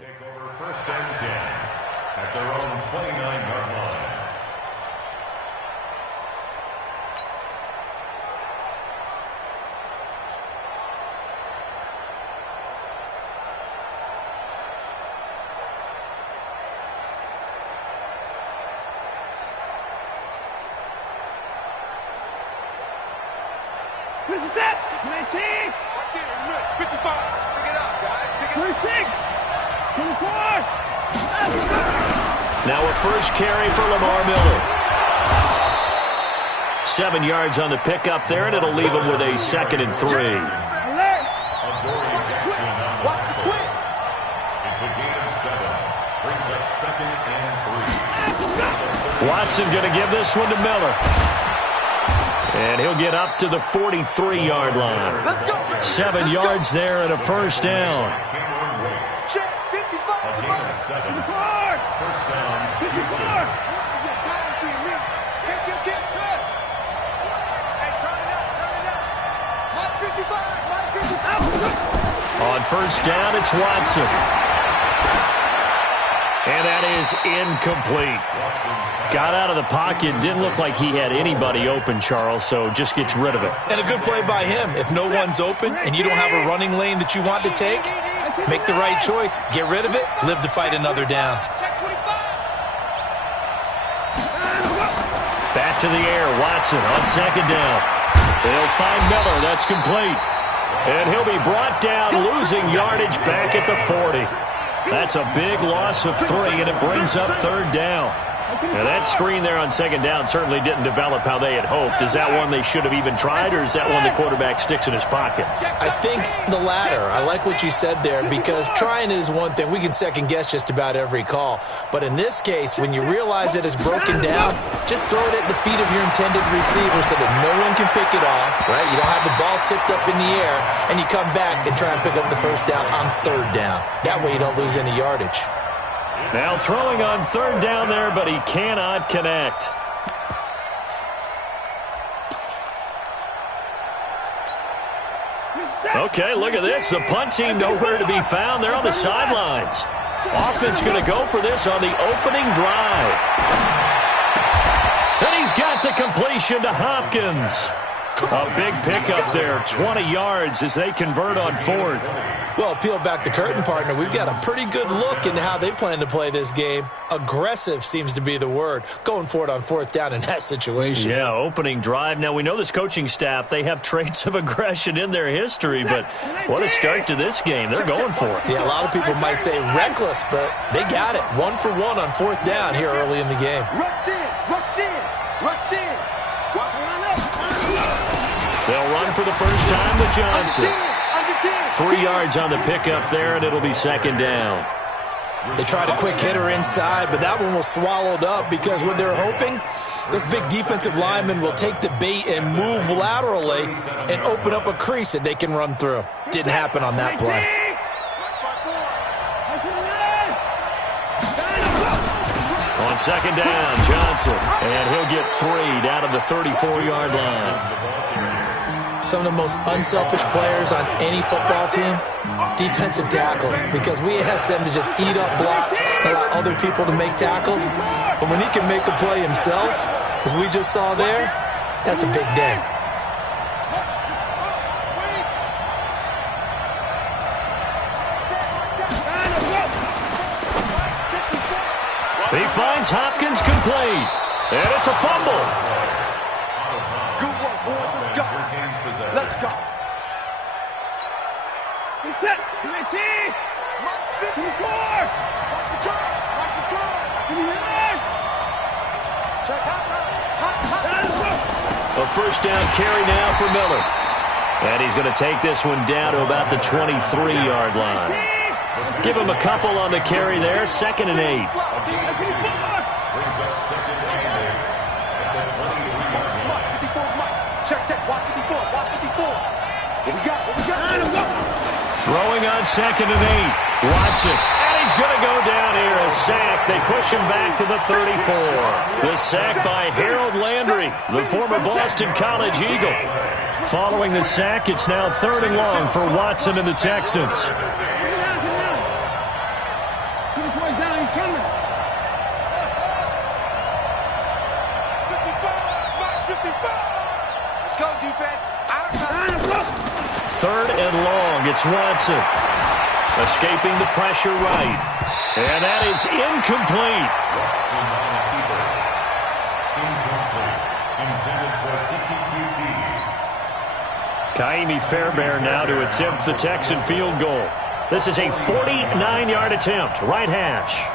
Take over first and 10 at their own 29-yard line. This is it! 19! 55! Pick it up, guys! Pick it up! 26! 24! Now a first carry for Lamar Miller. 7 yards on the pickup there, and it'll leave him with a 2nd and 3. Alert! Watch the twins! It's a gain of 7. Brings up 2nd and 3. Watson going to give this one to Miller. And he'll get up to the 43-yard line. 7 yards there and a first down. Check! 55! A gain of 7. 54! First down. 54! On first down, it's Watson. And that is incomplete. Got out of the pocket. Didn't look like he had anybody open, Charles, so just gets rid of it. And a good play by him. If no one's open and you don't have a running lane that you want to take, make the right choice. Get rid of it. Live to fight another down. Back to the air. Watson on second down. They'll find Miller. That's complete. And he'll be brought down, losing yardage back at the 40. That's a big loss of 3, and it brings up third down. Now, that screen there on second down certainly didn't develop how they had hoped. Is that one they should have even tried, or is that one the quarterback sticks in his pocket? I think the latter. I like what you said there, because trying it is one thing. We can second-guess just about every call. But in this case, when you realize that it's broken down, just throw it at the feet of your intended receiver so that no one can pick it off, right? You don't have the ball tipped up in the air, and you come back and try and pick up the first down on third down. That way you don't lose any yardage. Now throwing on third down there, but he cannot connect. Okay, look at this. The punt team nowhere to be found. They're on the sidelines. Offense going to go for this on the opening drive. And he's got the completion to Hopkins. A big pickup there, 20 yards as they convert on fourth. Well, peel back the curtain, partner. We've got a pretty good look into how they plan to play this game. Aggressive seems to be the word. Going for it on fourth down in that situation. Yeah, opening drive. Now, we know this coaching staff, they have traits of aggression in their history, but what a start to this game. They're going for it. Yeah, a lot of people might say reckless, but they got it. 1 for 1 on fourth down here early in the game. Rush in! Rush in! Rush in! They'll run for the first time with Johnson. 3 yards on the pickup there, and it'll be second down. They tried a quick hitter inside, but that one was swallowed up because what they're hoping, those big defensive linemen will take the bait and move laterally and open up a crease that they can run through. Didn't happen on that play. On second down, Johnson, and he'll get 3 down to the 34-yard line. Some of the most unselfish players on any football team, defensive tackles, because we ask them to just eat up blocks and allow other people to make tackles. But when he can make a play himself, as we just saw there, that's a big day. He finds Hopkins complete, and it's a fumble. Good work, boys. Let's go. Let's go. He's set. 19. 54. Watch the turn. Watch the turn. 59. Check out. A first down carry now for Miller. And he's going to take this one down to about the 23-yard line. Give him a couple on the carry there. 2nd and 8. Brings up 2nd and 8 at the 23-yard line. 54. Check. Watch 54. Watch 54. What we got? Throwing on 2nd and 8. Watson. And he's going to go down here. A sack. They push him back to the 34. The sack by Harold Landry, the former Boston College Eagle. Following the sack, it's now 3rd and long for Watson and the Texans. 3rd and long. It's Watson. Escaping the pressure right. And that is incomplete. Kaimi Fairbairn now to attempt the Texan field goal. This is a 49-yard attempt, right hash.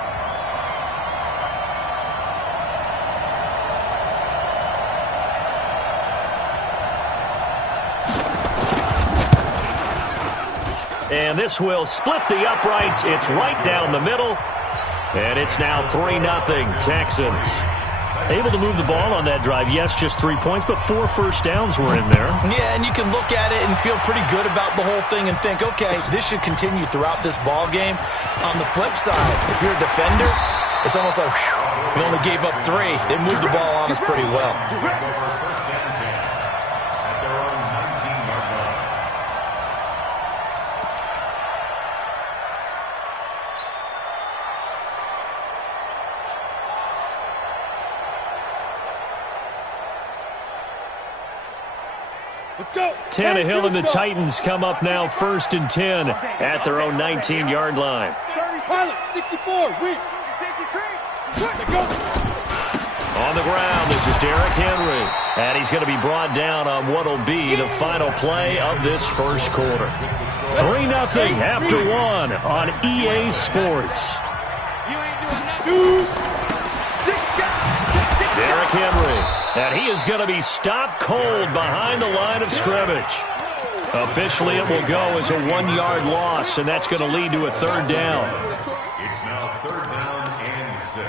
And this will split the uprights. It's right down the middle. And it's now 3-0 Texans. Able to move the ball on that drive. Yes, just 3 points, but 4 first downs were in there. Yeah, and you can look at it and feel pretty good about the whole thing and think, okay, this should continue throughout this ball game. On the flip side, if you're a defender, it's almost like, whew, we only gave up 3. They moved the ball on us pretty well. Let's go. Tannehill and the Titans come up now 1st and 10 at their own 19-yard line. 64. Wait. On the ground, this is Derrick Henry. And he's going to be brought down on what will be the final play of this first quarter. 3-0 after 1 on EA Sports. Derrick Henry. And he is going to be stopped cold behind the line of scrimmage. Officially, it will go as a 1-yard loss, and that's going to lead to a 3rd down. It's now 3rd down and 6.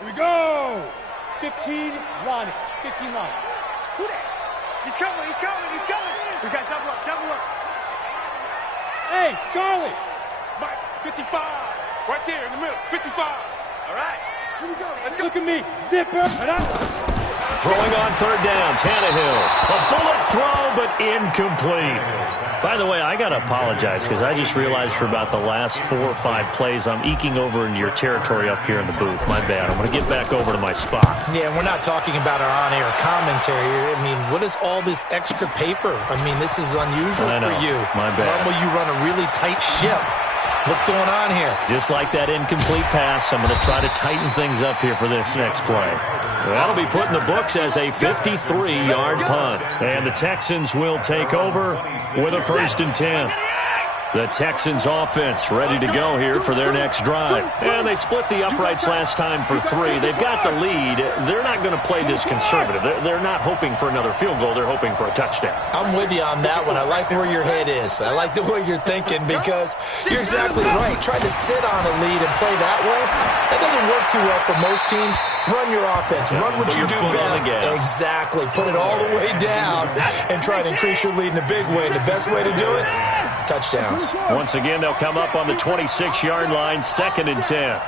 Here we go. 15, Ronnie. 15, Ronnie. Who that? He's coming. He's coming. He's coming. We got double up. Double up. Hey, Charlie. Mike, 55. Right there in the middle. 55. All right. Here we go. Let's go. Look at me. Zipper. Throwing on 3rd down, Tannehill. A bullet throw, but incomplete. By the way, I got to apologize because I just realized for about the last 4 or 5 plays, I'm eking over into your territory up here in the booth. My bad. I'm going to get back over to my spot. Yeah, we're not talking about our on-air commentary here. I mean, what is all this extra paper? I mean, this is unusual for you. My bad. Normally you run a really tight ship. What's going on here? Just like that incomplete pass, I'm going to try to tighten things up here for this next play. That'll be put in the books as a 53-yard punt. And the Texans will take over with a 1st and 10. The Texans offense ready to go here for their next drive. And they split the uprights last time for 3. They've got the lead. They're not going to play this conservative. They're not hoping for another field goal. They're hoping for a touchdown. I'm with you on that one. I like where your head is. I like the way you're thinking because you're exactly right. Trying to sit on a lead and play that way, that doesn't work too well for most teams. Run your offense. Run what you do best. Exactly. Put it all the way down and try to increase your lead in a big way. And the best way to do it, touchdowns. Once again, they'll come up on the 26-yard line, 2nd and 10.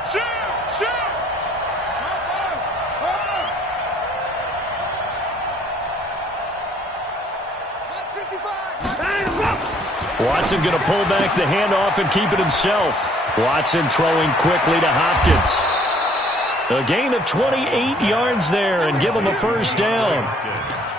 Watson going to pull back the handoff and keep it himself. Watson throwing quickly to Hopkins. A gain of 28 yards there and give him a 1st down.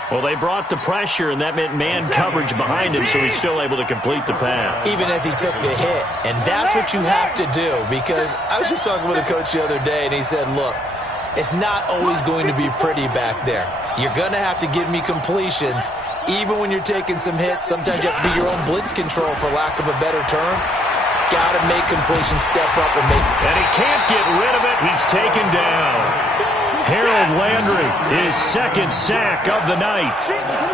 Well, they brought the pressure, and that meant man coverage behind him, so he's still able to complete the pass. Even as he took the hit. And that's what you have to do, because I was just talking with a coach the other day, and he said, look, it's not always going to be pretty back there. You're going to have to give me completions. Even when you're taking some hits, sometimes you have to be your own blitz control, for lack of a better term. Got to make completions step up and make. And he can't get rid of it. He's taken down. Harold Landry, his 2nd sack of the night.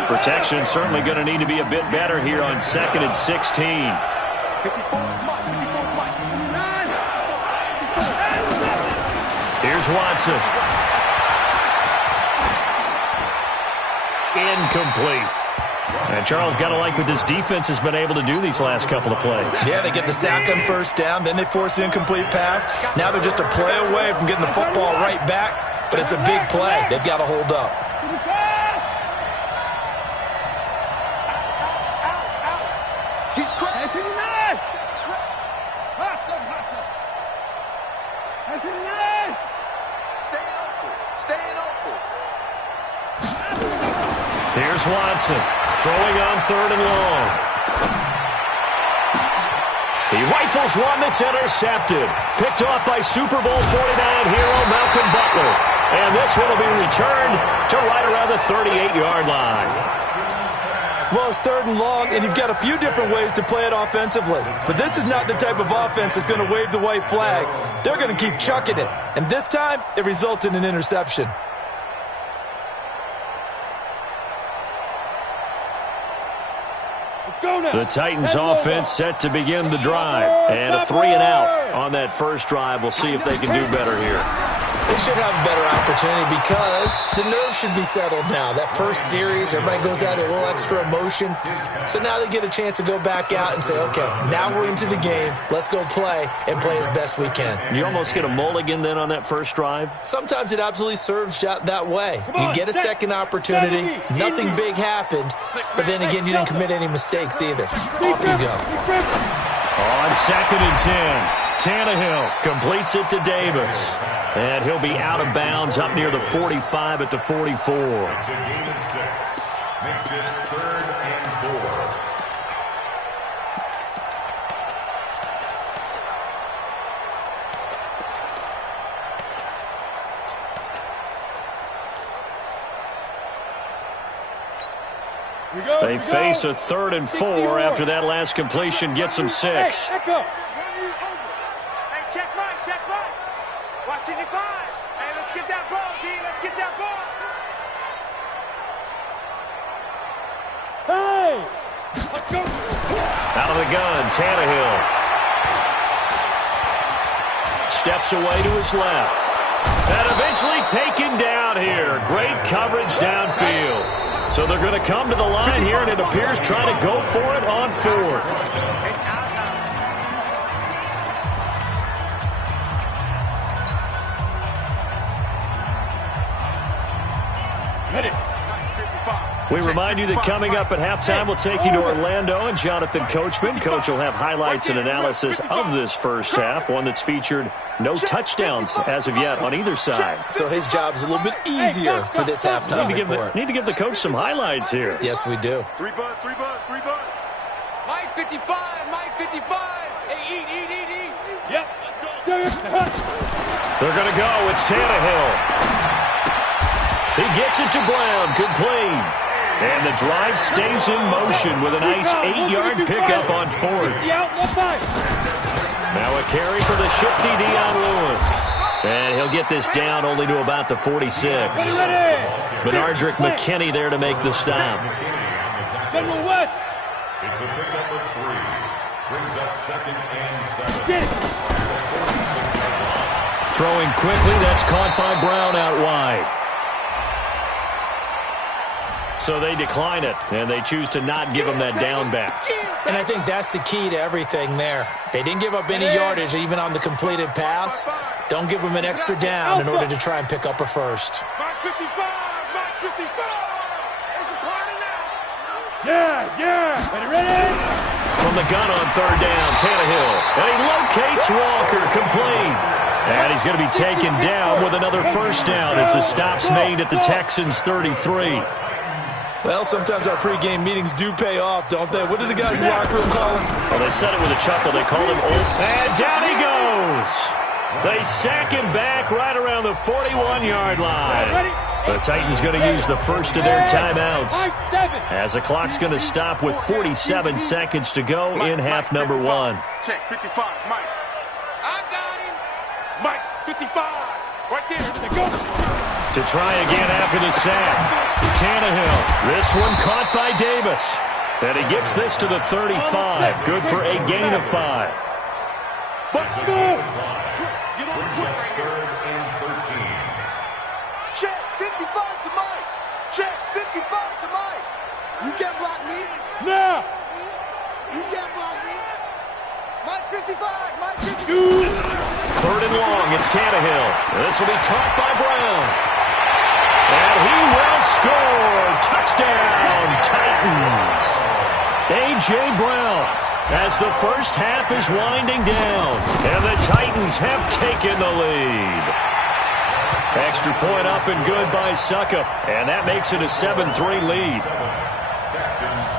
Protection certainly going to need to be a bit better here on 2nd and 16. Here's Watson. Incomplete. And Charles, got to like what this defense has been able to do these last couple of plays. Yeah, they get the sack on 1st down, then they force the incomplete pass. Now they're just a play away from getting the football right back. But it's a big play. They've got to hold up. He's crazy. Staying open. Here's Watson, throwing on 3rd and long. He rifles one that's intercepted. Picked off by Super Bowl 49 hero Malcolm Butler. And this one will be returned to right around the 38-yard line. Well, it's 3rd and long, and you've got a few different ways to play it offensively. But this is not the type of offense that's going to wave the white flag. They're going to keep chucking it. And this time, it results in an interception. The Titans offense set to begin the drive. And a 3 and out on that first drive. We'll see if they can do better here. They should have a better opportunity because the nerves should be settled now. That first series, everybody goes out a little extra emotion. So now they get a chance to go back out and say, okay, now we're into the game. Let's go play and play as best we can. You almost get a mulligan then on that first drive? Sometimes it absolutely serves that way. You get a second opportunity. Nothing big happened. But then again, you didn't commit any mistakes either. Off you go. On 2nd and 10. Tannehill completes it to Davis. And he'll be out of bounds up near the 45 at the 44. It's a gain of 6. Makes it 3rd and 4. They face a 3rd and 4 after that last completion gets them 6. Hey, check right, check right. Watch it, 5. Hey, let's get that ball, D. Let's get that ball. Hey! Let's go. Out of the gun, Tannehill. Steps away to his left. And eventually taken down here. Great coverage downfield. So they're going to come to the line here, and it appears trying to go for it on 4th. We remind you that coming up at halftime, we'll take you to Orlando and Jonathan Coachman. Coach will have highlights and analysis of this first half, one that's featured no touchdowns as of yet on either side. So his job's a little bit easier for this halftime report. Need to give the coach some highlights here. Yes, we do. 3 bud. Mike 55, Mike 55. Hey, eat. Yep, let's go. They're going to go. It's Tannehill. He gets it to Brown, complete. And the drive stays in motion with a nice 8-yard pickup on 4th. Now a carry for the shifty Dion Lewis. And he'll get this down only to about the 46. Benardrick McKinney there to make the stop. General West. It's a pickup of 3. Brings up 2nd and 7. Get it. Throwing quickly, that's caught by Brown out wide. So they decline it, and they choose to not give him that down back. And I think that's the key to everything there. They didn't give up any yardage even on the completed pass. Don't give them an extra down in order to try and pick up a first. Mike 55, Mike 55. It's a party now. Yeah. Ready? From the gun on 3rd down, Tannehill. And he locates Walker, complete. And he's going to be taken down with another first down as the stop's made at the Texans' 33. Well, sometimes our pregame meetings do pay off, don't they? What did the guys in the locker room call him? Well, they said it with a chuckle. They called him old. And down he goes. They sack him back right around the 41-yard line. The Titans going to use the first of their timeouts as the clock's going to stop with 47 seconds to go in half number 1. Check 55, Mike. I got him. Mike 55. Right there. Go. To try again after the sack. Tannehill. This one caught by Davis. And he gets this to the 35. Good for a gain of 5. Let's go. Get on quick right here. 3rd and 13. Check 55 to Mike. Check 55 to Mike. You can't block me. No. You can't block me. Mike 55. Mike 55. 3rd and long. It's Tannehill. This will be caught by Brown. And he will score. Touchdown, Titans. A.J. Brown as the first half is winding down. And the Titans have taken the lead. extra point up and good by Suckup. And that makes it a 7-3 lead. Texans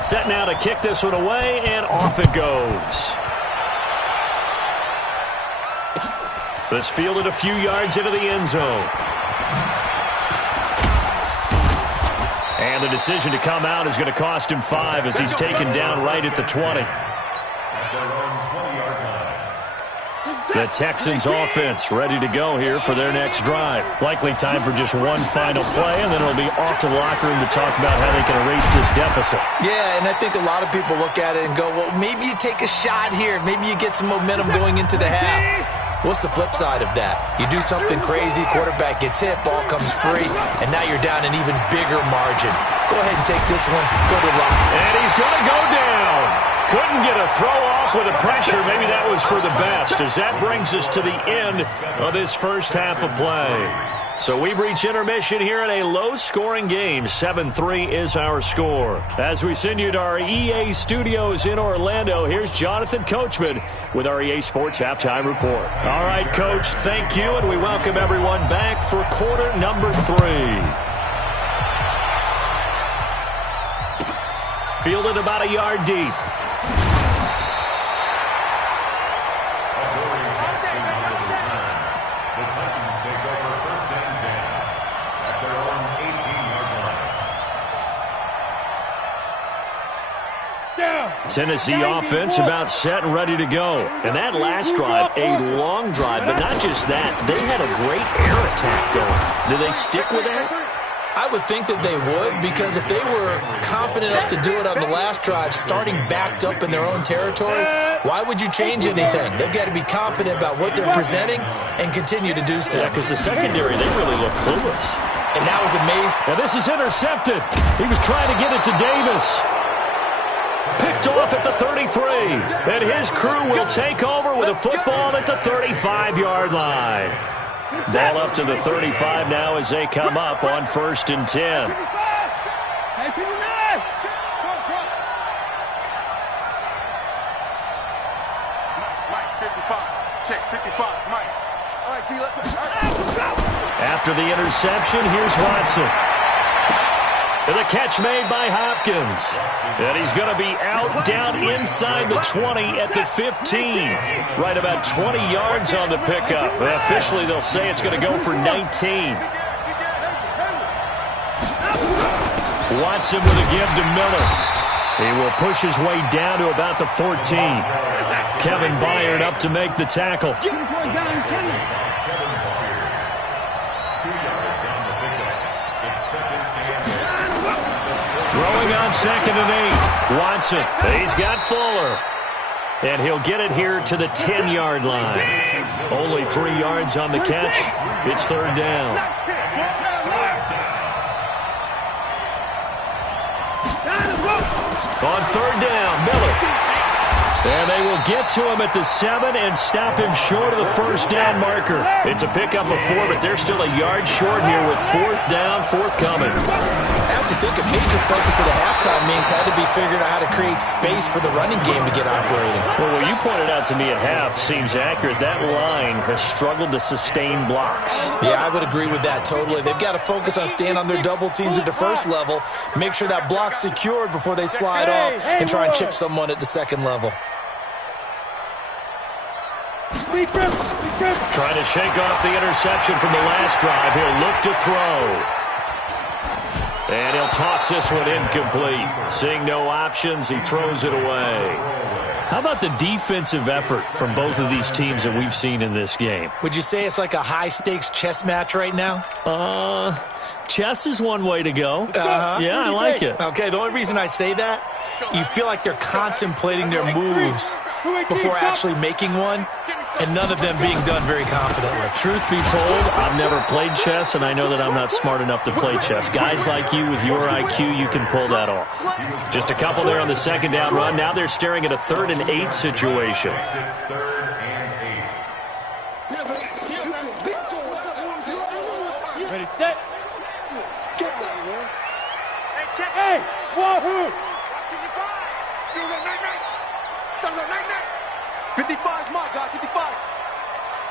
3. Set now to kick this one away, and off it goes. This fielded a few yards into the end zone. And the decision to come out is going to cost him 5 as he's taken down right at the 20. At their own 20-yard line. The Texans offense ready to go here for their next drive. Likely time for just one final play, and then it'll be off to the locker room to talk about how they can erase this deficit. Yeah, and I think a lot of people look at it and go, well, maybe you take a shot here. Maybe you get some momentum going into the half. What's the flip side of that? You do something crazy, quarterback gets hit, ball comes free, and now you're down an even bigger margin. Go ahead and take this one. Go to lock. And he's going to go down. Couldn't get a throw off with the pressure. Maybe that was for the best, as that brings us to the end of this first half of play. So we've reached intermission here in a low-scoring game. 7-3 is our score. As we send you to our EA studios in Orlando, here's Jonathan Coachman with our EA Sports Halftime Report. All right, Coach, thank you, and we welcome everyone back for quarter number 3. Fielded about a yard deep. Tennessee offense about set and ready to go. And that last drive, a long drive, but not just that. They had a great air attack going. Do they stick with that? I would think that they would, because if they were confident enough to do it on the last drive, starting backed up in their own territory, why would you change anything? They've got to be confident about what they're presenting and continue to do so. Yeah, because the secondary, they really look clueless. And that was amazing. And this is intercepted. He was trying to get it to Davis. Picked off at the 33. And his crew will take over with a football at the 35-yard line. Ball up to the 35 now as they come up on 1st and 10. After the interception, here's Watson. And the catch made by Hopkins. And he's going to be out down inside the 20 at the 15. Right about 20 yards on the pickup. Officially, they'll say it's going to go for 19. Watson with a give to Miller. He will push his way down to about the 14. Kevin Byard up to make the tackle. Throwing on 2nd and 8. Watson. He's got Fuller. And he'll get it here to the 10-yard line. Only 3 yards on the catch. It's 3rd down. On 3rd down, Miller. And they will get to him at the 7 and stop him short of the 1st down marker. It's a pickup of 4, but they're still a yard short here with 4th down, forthcoming. I have to think a major focus of the halftime meetings had to be figuring out how to create space for the running game to get operating. Well, what you pointed out to me at half seems accurate. That line has struggled to sustain blocks. Yeah, I would agree with that totally. They've got to focus on staying on their double teams at the 1st level, make sure that block's secured before they slide off and try and chip someone at the 2nd level. Trying to shake off the interception from the last drive. He'll look to throw. And he'll toss this one incomplete. Seeing no options, he throws it away. How about the defensive effort from both of these teams that we've seen in this game? Would you say it's like a high-stakes chess match right now? Chess is one way to go. Yeah, I like it. Okay, the only reason I say that, you feel like they're contemplating their moves before actually making one, and none of them being done very confidently. Truth be told, I've never played chess, and I know that I'm not smart enough to play chess. Guys like you with your IQ, you can pull that off. Just a couple there on the 2nd down run. Now they're staring at a 3rd and 8 situation. Ready, set. Hey, wahoo! 55 is my guy, 55.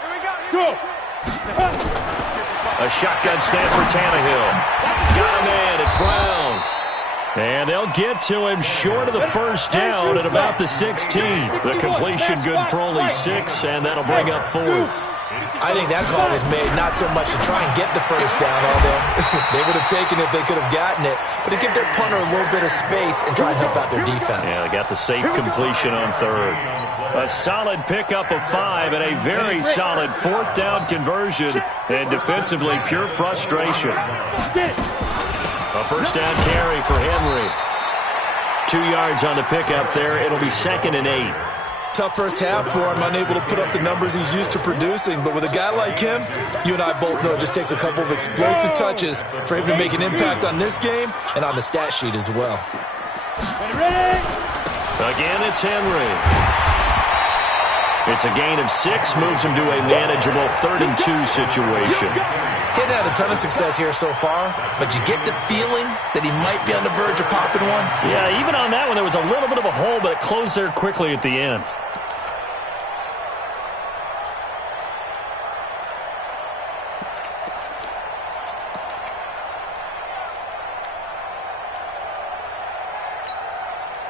Here we go. Go! A shotgun snap for Tannehill. Got a man. It's Brown. And they'll get to him short of the first down at about the 16. The completion good for only 6, and that'll bring up 4th. I think that call was made not so much to try and get the first down, although they would have taken it if they could have gotten it, but to give their punter a little bit of space and try and help out their defense. Yeah, they got the safe completion on 3rd. A solid pickup of 5 and a very solid 4th down conversion, and defensively pure frustration. A first down carry for Henry. 2 yards on the pickup there. It'll be 2nd and 8. Tough first half for him, unable to put up the numbers he's used to producing. But with a guy like him, you and I both know it just takes a couple of explosive touches for him to make an impact on this game and on the stat sheet as well. Again, it's Henry. It's a gain of 6, moves him to a manageable 3rd and 2 situation. Getting had a ton of success here so far, but you get the feeling that he might be on the verge of popping one. Yeah, even on that one, there was a little bit of a hole, but it closed there quickly at the end.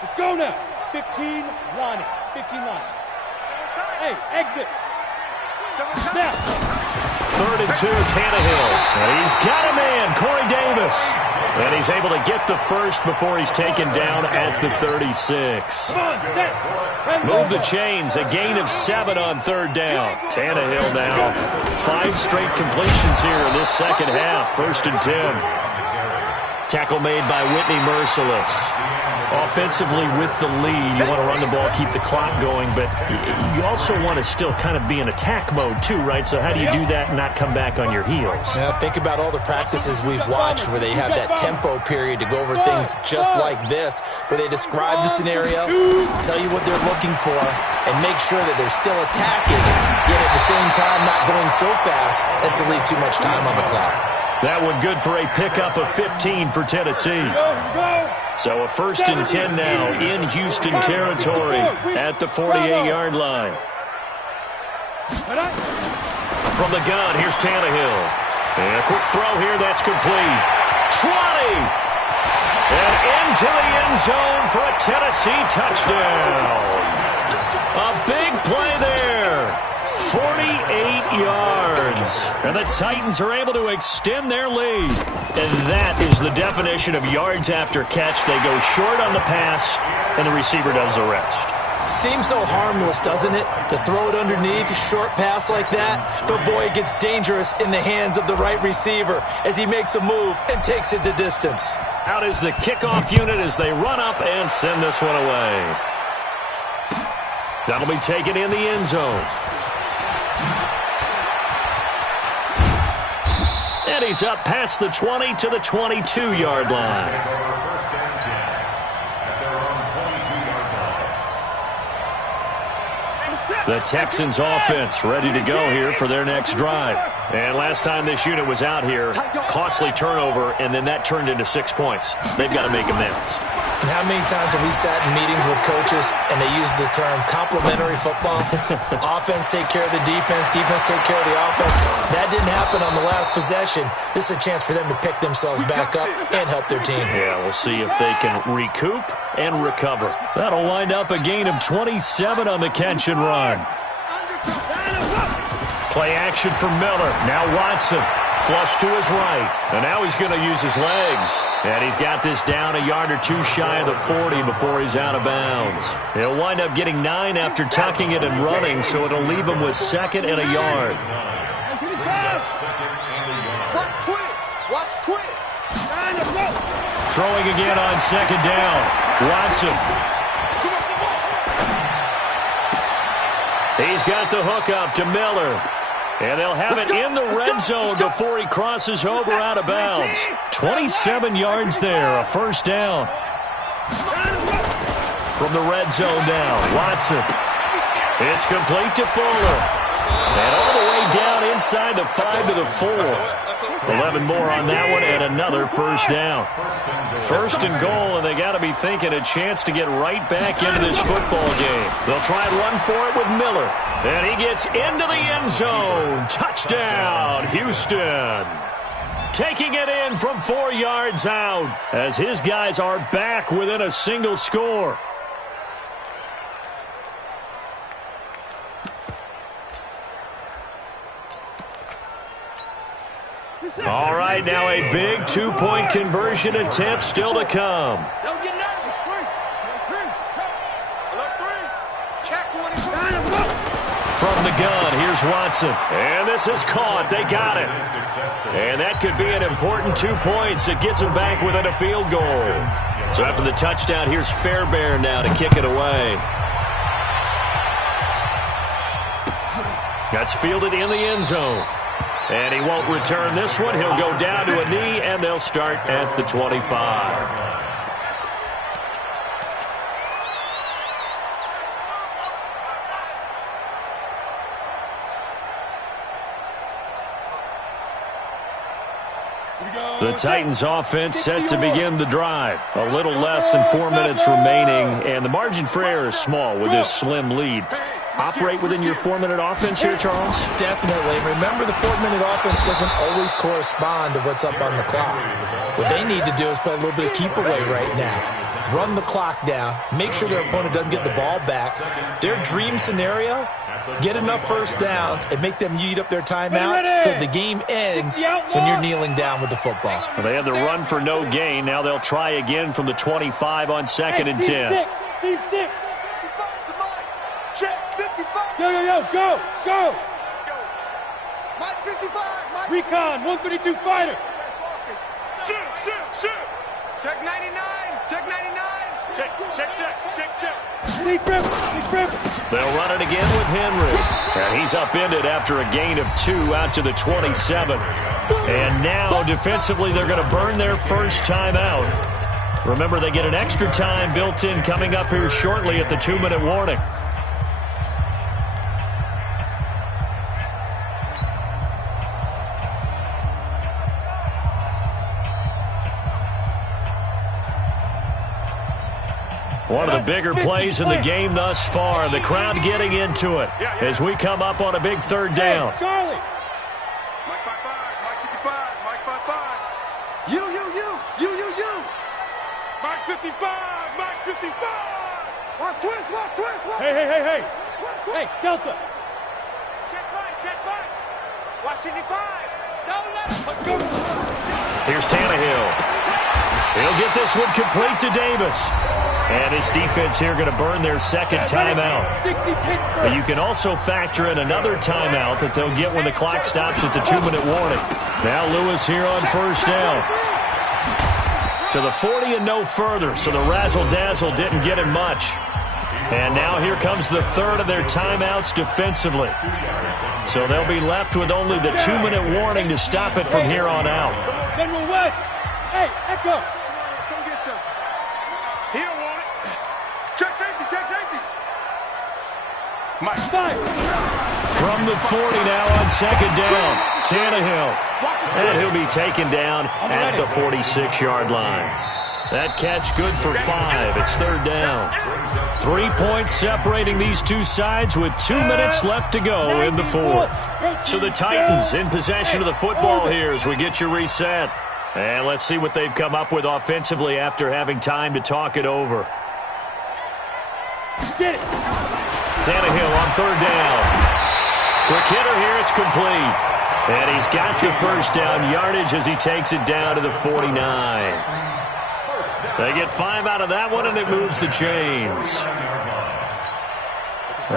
Let's go now. 15, Lonnie. 15, Lonnie. Hey, exit. Snap. 3rd and 2, Tannehill. And he's got a man, Corey Davis. And he's able to get the first before he's taken down at the 36. Come on, set. Move the chains, a gain of 7 on 3rd down. Tannehill now, 5 straight completions here in this second half. 1st and 10. Tackle made by Whitney Merciless. Offensively with the lead, you want to run the ball, keep the clock going, but you also want to still kind of be in attack mode too, right? So how do you do that and not come back on your heels? Yeah, think about all the practices we've watched where they have that tempo period to go over things just like this, where they describe the scenario, tell you what they're looking for, and make sure that they're still attacking, yet at the same time not going so fast as to leave too much time on the clock. That one good for a pickup of 15 for Tennessee. So a 1st and 10 now in Houston territory at the 48-yard line. From the gun, here's Tannehill. And a quick throw here, that's complete. 20! And into the end zone for a Tennessee touchdown. A big play there. 48 yards. And the Titans are able to extend their lead. And that is the definition of yards after catch. They go short on the pass, and the receiver does the rest. Seems so harmless, doesn't it? To throw it underneath, a short pass like that. But boy, it gets dangerous in the hands of the right receiver as he makes a move and takes it the distance. Out is the kickoff unit as they run up and send this one away. That'll be taken in the end zone. And he's up past the 20 to the 22-yard line. First and 10 at their own 22-yard line. The Texans offense ready to go here for their next drive. And last time this unit was out here, costly turnover, and then that turned into 6 points. They've got to make amends. And how many times have we sat in meetings with coaches and they use the term complementary football? Offense take care of the defense, defense take care of the offense. That didn't happen on the last possession. This is a chance for them to pick themselves back up and help their team. Yeah, we'll see if they can recoup and recover. That'll wind up a gain of 27 on the catch and run. Play action for Miller. Now Watson. Flush to his right. And now he's going to use his legs. And he's got this down a yard or 2 shy of the 40 before he's out of bounds. He'll wind up getting 9 after tucking it and running, so it'll leave him with 2nd and a yard. Watch twins. Throwing again on 2nd down. Watson. He's got the hook up to Miller. And they'll have it in the red zone before he crosses over out of bounds. 27 yards there, a first down. From the red zone now, Watson. It's complete to Fuller. And all the way down inside the 5 to the 4. 11 more on that one and another first down. First and goal, and they got to be thinking a chance to get right back into this football game. They'll try and run for it with Miller. And he gets into the end zone. Touchdown, Houston. Taking it in from 4 yards out as his guys are back within a single score. All right, now a big 2-point conversion attempt still to come. Don't get nervous. From the gun, here's Watson. And this is caught. They got it. And that could be an important 2 points. It gets them back within a field goal. So after the touchdown, here's Fairbairn now to kick it away. That's fielded in the end zone. And he won't return this one. He'll go down to a knee, and they'll start at the 25. The Titans offense set to begin the drive. A little less than 4 minutes remaining, and the margin for error is small with this slim lead. Operate within your 4-minute offense here, Charles? Definitely. Remember, the 4-minute offense doesn't always correspond to what's up on the clock. What they need to do is play a little bit of keep away right now. Run the clock down. Make sure their opponent doesn't get the ball back. Their dream scenario, get enough first downs and make them eat up their timeouts so the game ends when you're kneeling down with the football. Well, they had the run for no gain. Now they'll try again from the 25 on 2nd and 10. Team 6. Check 55. Yo, go. Mike 55. Mike. Recon, 152 fighter. Shoot. Check 99. Check 99. Check. Deep rip. They'll run it again with Henry. And he's upended after a gain of 2 out to the 27. And now, defensively, they're going to burn their first timeout. Remember, they get an extra time built in coming up here shortly at the 2-minute warning. One of the bigger plays in the game thus far. The crowd getting into it as we come up on a big 3rd down. Hey, Charlie. Mike 55. Mike 55. Mike 55. You. Mike 55. Mike 55. Watch twist. Hey. Hey, Delta. Check right. Watch 55. Don't let him. Here's Tannehill. He'll get this one complete to Davis. And his defense here going to burn their second timeout. But you can also factor in another timeout that they'll get when the clock stops at the 2-minute warning. Now Lewis here on first down. To the 40 and no further, so the razzle-dazzle didn't get him much. And now here comes the 3rd of their timeouts defensively. So they'll be left with only the 2-minute warning to stop it from here on out. General West. Hey, Echo. Come get some. He don't want it. Check safety. Mike. From the 40 now on 2nd down, Tannehill. And he'll be taken down at the 46-yard line. That catch good for 5. It's 3rd down. 3 points separating these two sides with 2 minutes left to go in the 4th. So the Titans in possession of the football here as we get your reset. And let's see what they've come up with offensively after having time to talk it over. Get it. Tannehill on 3rd down. Quick hitter here, it's complete. And he's got the first down yardage as he takes it down to the 49. They get 5 out of that one, and it moves the chains.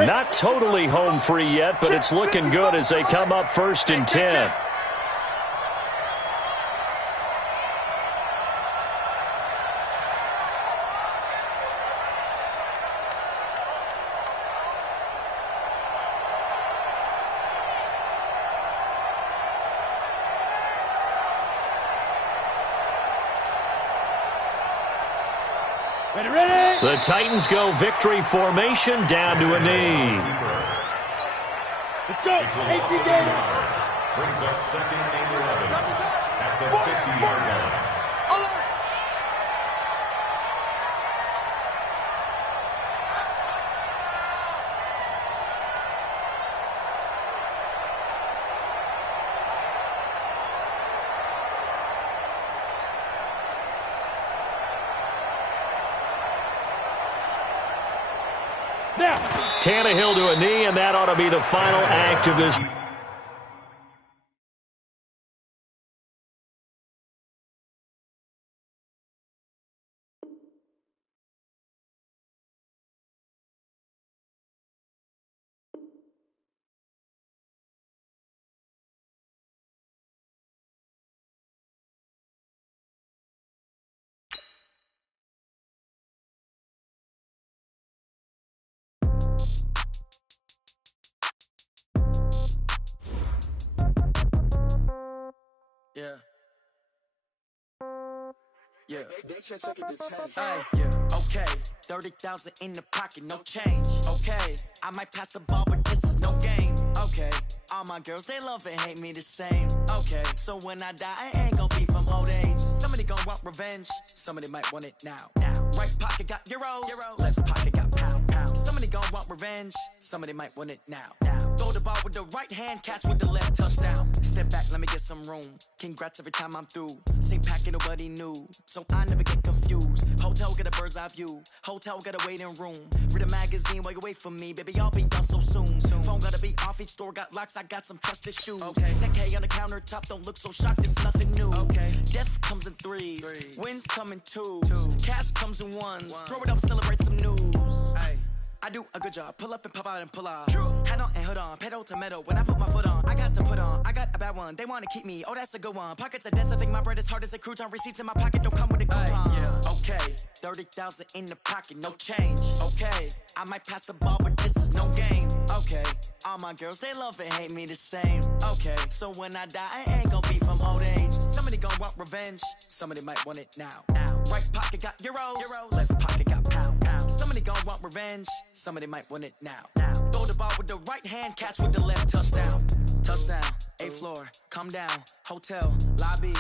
Not totally home free yet, but it's looking good as they come up 1st and 10. Ready. The Titans go victory formation down to a knee. Let's go. 18 games. Brings up 2nd and 11 at the 50-yard line. Tannehill to a knee, and that ought to be the final act of this. Yeah. Yeah. Hey, yeah. Okay. 30,000 in the pocket, no change. Okay. I might pass the ball, but this is no game. Okay. All my girls, they love and hate me the same. Okay. So when I die, I ain't gonna be from old age. Somebody gonna want revenge. Somebody might want it now. Right pocket got euros. Left pocket got pound. Somebody gonna want revenge. Somebody might want it now. Throw the ball with the right hand, catch with the left, touchdown. Step back, let me get some room. Congrats every time I'm through. Same packet, nobody knew, so I never get confused. Hotel get a bird's eye view. Hotel got a waiting room. Read a magazine while you wait for me, baby. I'll be done so soon. Phone gotta be off. Each store got locks. I got some trusted shoes. Okay. 10K on the countertop. Don't look so shocked. It's nothing new. Okay. Death comes in threes. Wins come in twos. Cash comes in ones. Throw it up, celebrate some news. Ay. I do a good job. Pull up and pop out and pull out. Head on and hood on. Pedal to metal. When I put my foot on, I got to put on. I got a bad one. They want to keep me. Oh, that's a good one. Pockets are dense. I think my bread is hard as a crouton. Receipts in my pocket don't come with a coupon. Yeah. Okay. 30,000 in the pocket. No change. Okay. I might pass the ball, but this is no game. Okay. All my girls, they love and hate me the same. Okay. So when I die, I ain't gonna be from old age. Somebody gonna want revenge. Somebody might want it now. Right pocket got euros. Left pocket got pound. Somebody gonna want revenge. Somebody might want it now. Throw the ball with the right hand, catch with the left, touchdown. Touchdown, 8th floor, come down, hotel, lobby.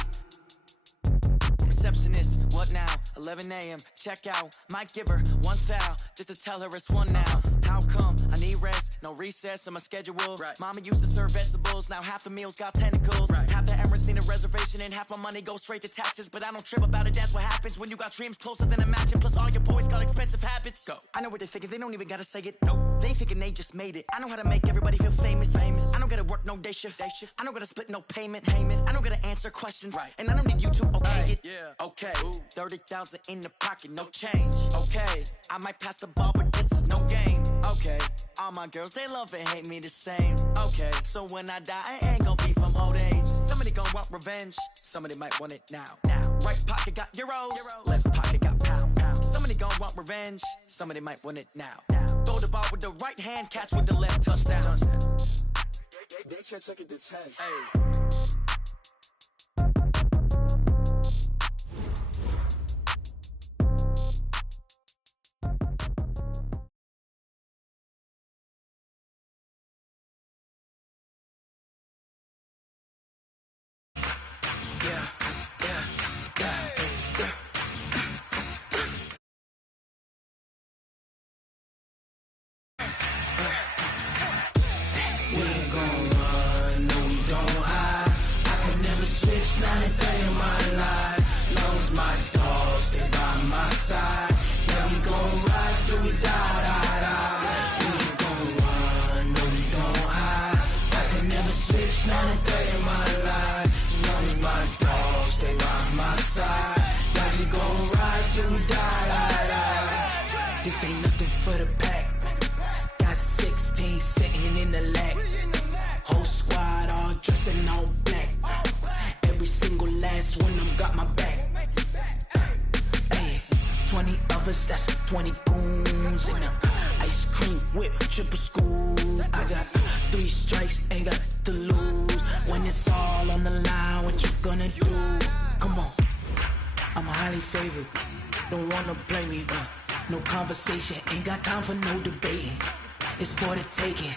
Receptionist, what now? 11 a.m., check out. Might give her one foul, just to tell her it's one now. How come? I need rest, no recess in my schedule. Right. Mama used to serve vegetables, now half the meals got tentacles. Right. Half the Emirates need a reservation and half my money goes straight to taxes. But I don't trip about it, that's what happens when you got dreams closer than a match. And plus all your boys got expensive habits. Go. I know what they're thinking, they don't even gotta say it. Nope. They thinking they just made it. I know how to make everybody feel famous. I don't gotta work no day shift. I don't gotta split no payment. I don't gotta answer questions. Right. And I don't need you to okay it. Yeah. Okay. 30,000 in the pocket, no change. Okay. I might pass the ball, but this is no game. Okay. All my girls, they love and hate me the same. Okay. So when I die, I ain't gonna be from old age. Somebody gonna want revenge. Somebody might want it now. Right pocket got euros. Left pocket got pound. Somebody gonna want revenge. Somebody might want it now. Throw the ball with the right hand, catch with the left, touchdown. They should take it to 10. Hey. Not a day in my life. Lost my dogs, they by my side. Yeah, we gon' ride till we die. We ain't gon' run, no, we don't hide. I can never switch, not a day in my life. As long as my dogs, they by my side. Yeah, we gon' ride till we die. This ain't nothing for the pack. Got 16 sitting in the lap. Whole squad all dressing all black. Every single last one of them got my back. Hey, 20 of us, that's 20 goons in them. Ice cream whip, triple school. I got 3 strikes, ain't got to lose. When it's all on the line, what you gonna do? Come on, I'm highly favored. Don't wanna blame me. No conversation, ain't got time for no debating. It's for the taking,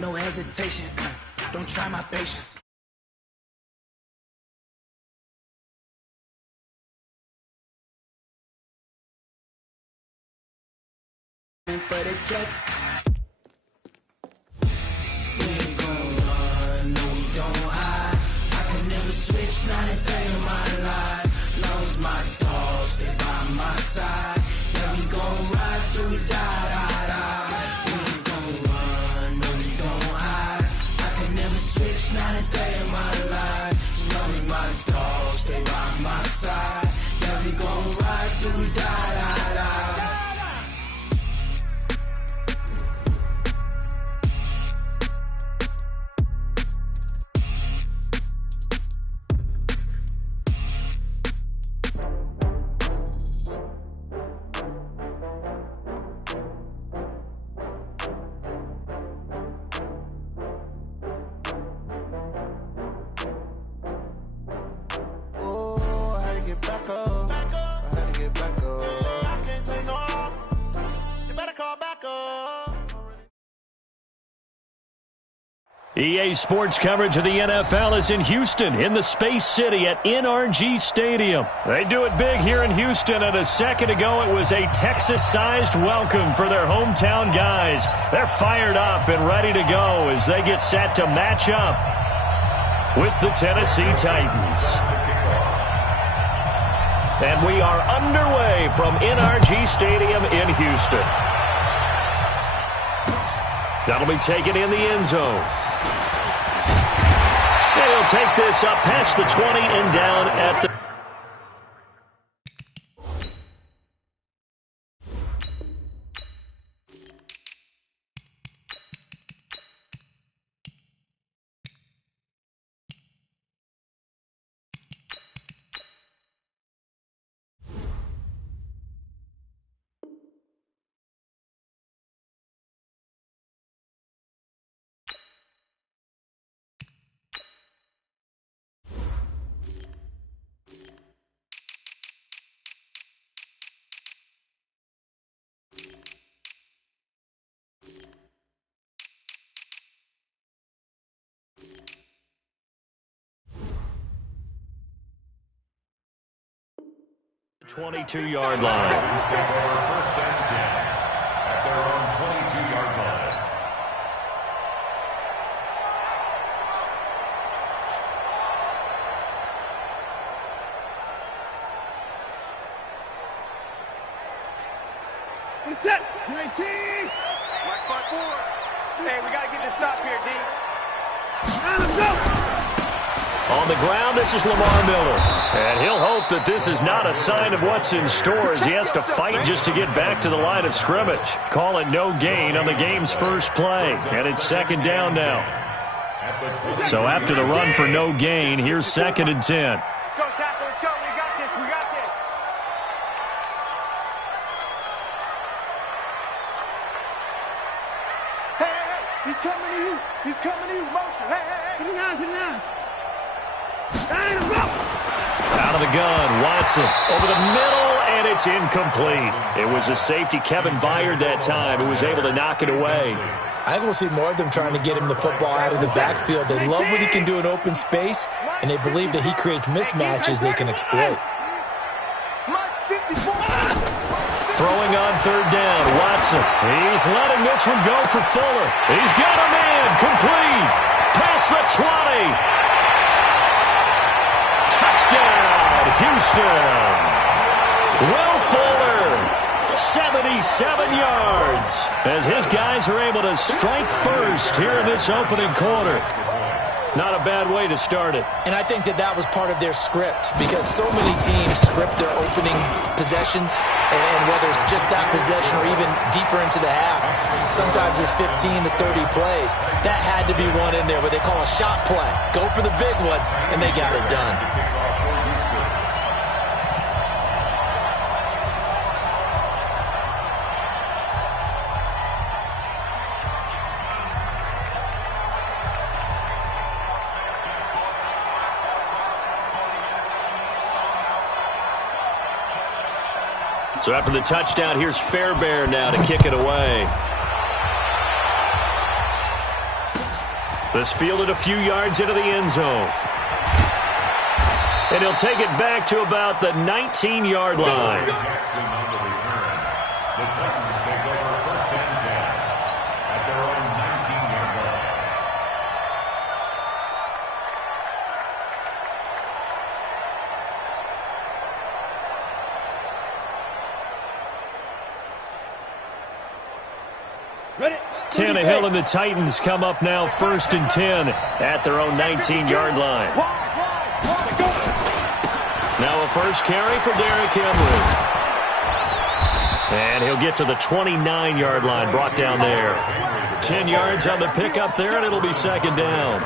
no hesitation. Don't try my patience. For the check. We ain't gon' run, no we don't hide. I can never switch, not a day in my life. Long as my dogs, they by my side. Yeah, we gon' ride till we die, die, die. We ain't gon' run, no we don't hide. I can never switch, not a day in my life. As long as my dogs, they by my side. Yeah, we gon' ride till we die, die, die. EA Sports coverage of the NFL is in Houston, in the Space City at NRG Stadium. They do it big here in Houston, and a second ago it was a Texas-sized welcome for their hometown guys. They're fired up and ready to go as they get set to match up with the Tennessee Titans. And we are underway from NRG Stadium in Houston. That'll be taken in the end zone. He'll take this up past the 20 and down at the... ...22-yard line. First and 10 at their own 22-yard line. He's set. 19. Mike 5-4. Hey, we got to get this stop here, D. Now let's go. On the ground, this is Lamar Miller. And he'll hope that this is not a sign of what's in store as he has to fight just to get back to the line of scrimmage. Call it no gain on the game's first play. And it's second down now. So after the run for no gain, here's second and 10. Let's go, tackle. Let's go. We got this. We got this. Hey, hey, hey. He's coming to you. He's coming to you. Motion. Hey, hey, hey. Put it down. Put it down. Out of the gun, Watson over the middle, and it's incomplete. It was a safety, Kevin Byard, that time, who was able to knock it away. I think we'll see more of them trying to get him the football out of the backfield. They love what he can do in open space, and they believe that he creates mismatches they can exploit. Throwing on third down, Watson. He's letting this one go for Fuller. He's got a man, complete, past the 20. Touchdown, Houston. Will Fuller, 77 yards, as his guys are able to strike first here in this opening quarter. Not a bad way to start it. And I think that was part of their script, because so many teams script their opening possessions, and whether it's just that possession or even deeper into the half, sometimes it's 15 to 30 plays. That had to be one in there where they call a shot play. Go for the big one, and they got it done. So after the touchdown, here's Fairbairn now to kick it away. This fielded a few yards into the end zone. And he'll take it back to about the 19-yard line. Jackson on the return. The Titans take over first Tannehill and the Titans come up now 1st and 10 at their own 19-yard line. Now a first carry for Derrick Henry. And he'll get to the 29-yard line, brought down there. 10 yards on the pickup there, and it'll be 2nd down.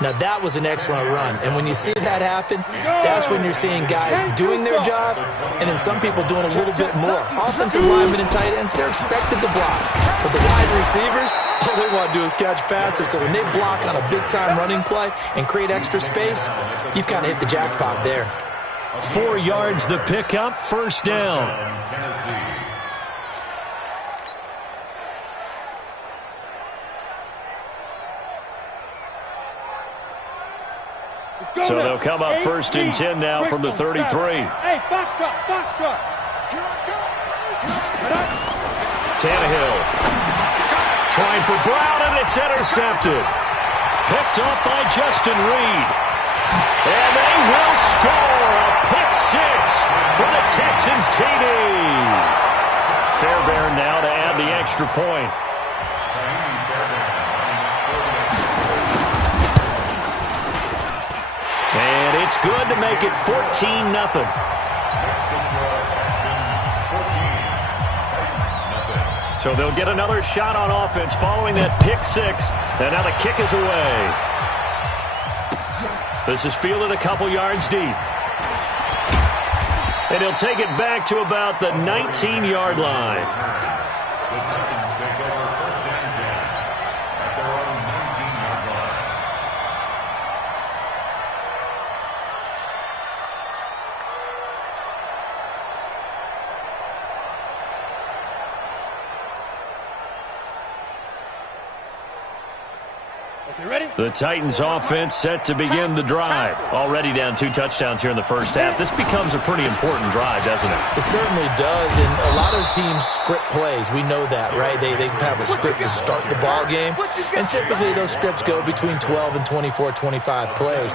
Now, that was an excellent run. And when you see that happen, that's when you're seeing guys doing their job and then some people doing a little bit more. Offensive linemen and tight ends, they're expected to block. But the wide receivers, all they want to do is catch passes. So when they block on a big-time running play and create extra space, you've kind of hit the jackpot there. 4 yards the pickup, 1st down. So they'll come up 1st and 10 now from the 33. Hey, box truck. Tannehill trying for Brown, and it's intercepted. Picked up by Justin Reed. And they will score a pick 6 for the Texans TD. Fairbairn now to add the extra point. And it's good to make it 14-0. So they'll get another shot on offense following that pick 6. And now the kick is away. This is fielded a couple yards deep. And he'll take it back to about the 19-yard line. The Titans take over 1st and 10 at their own 19-yard line. The Titans offense set to begin the drive. Already down 2 touchdowns here in the first half. This becomes a pretty important drive, doesn't it? It certainly does, and a lot of teams script plays. We know that, right? They have a script to start the ball game, and typically those scripts go between 12 and 24, 25 plays.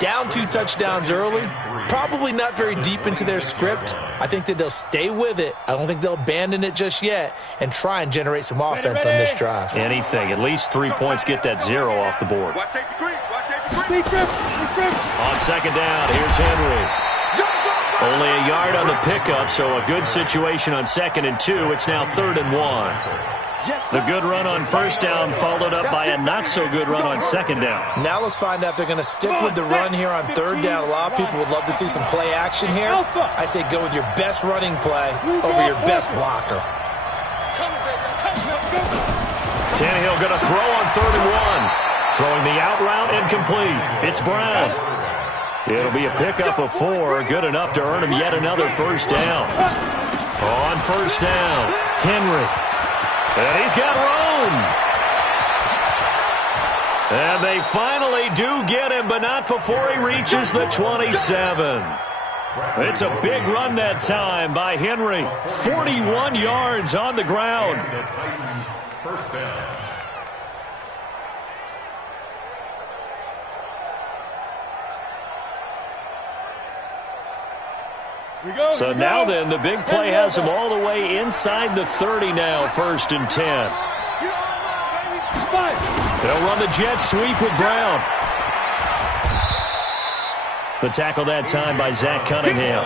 Down 2 touchdowns early, probably not very deep into their script. I think that they'll stay with it. I don't think they'll abandon it just yet and try and generate some offense on this drive. Anything. At least 3 points get that 0 off the board. Watch safety creep. Watch safety creep. On 2nd down, here's Henry. Only a yard on the pickup, so a good situation on 2nd and 2. It's now 3rd and 1. The good run on 1st down followed up by a not-so-good run on 2nd down. Now let's find out if they're going to stick with the run here on 3rd down. A lot of people would love to see some play action here. I say go with your best running play over your best blocker. Tannehill going to throw on 3rd and 1. Throwing the out route incomplete. It's Brown. It'll be a pickup of 4. Good enough to earn him yet another 1st down. On 1st down, Henry. And he's got room. And they finally do get him, but not before he reaches the 27. It's a big run that time by Henry. 41 yards on the ground. The Titans' 1st down. So now then, the big play has him all the way inside the 30 now, 1st and 10. They'll run the jet sweep with Brown. The tackle that time by Zach Cunningham.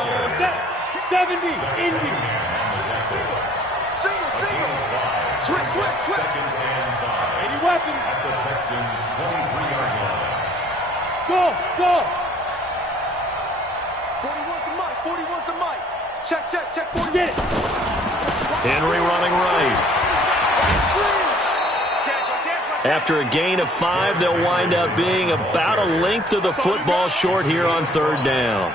70, Indy. Switch. 2nd and 5. 80 weapons. At the Texans' 23-yard line. Go. 41's the mic. Check. 40. Get it. Henry running right. After a gain of 5, they'll wind up being about a length of the football short here on 3rd down.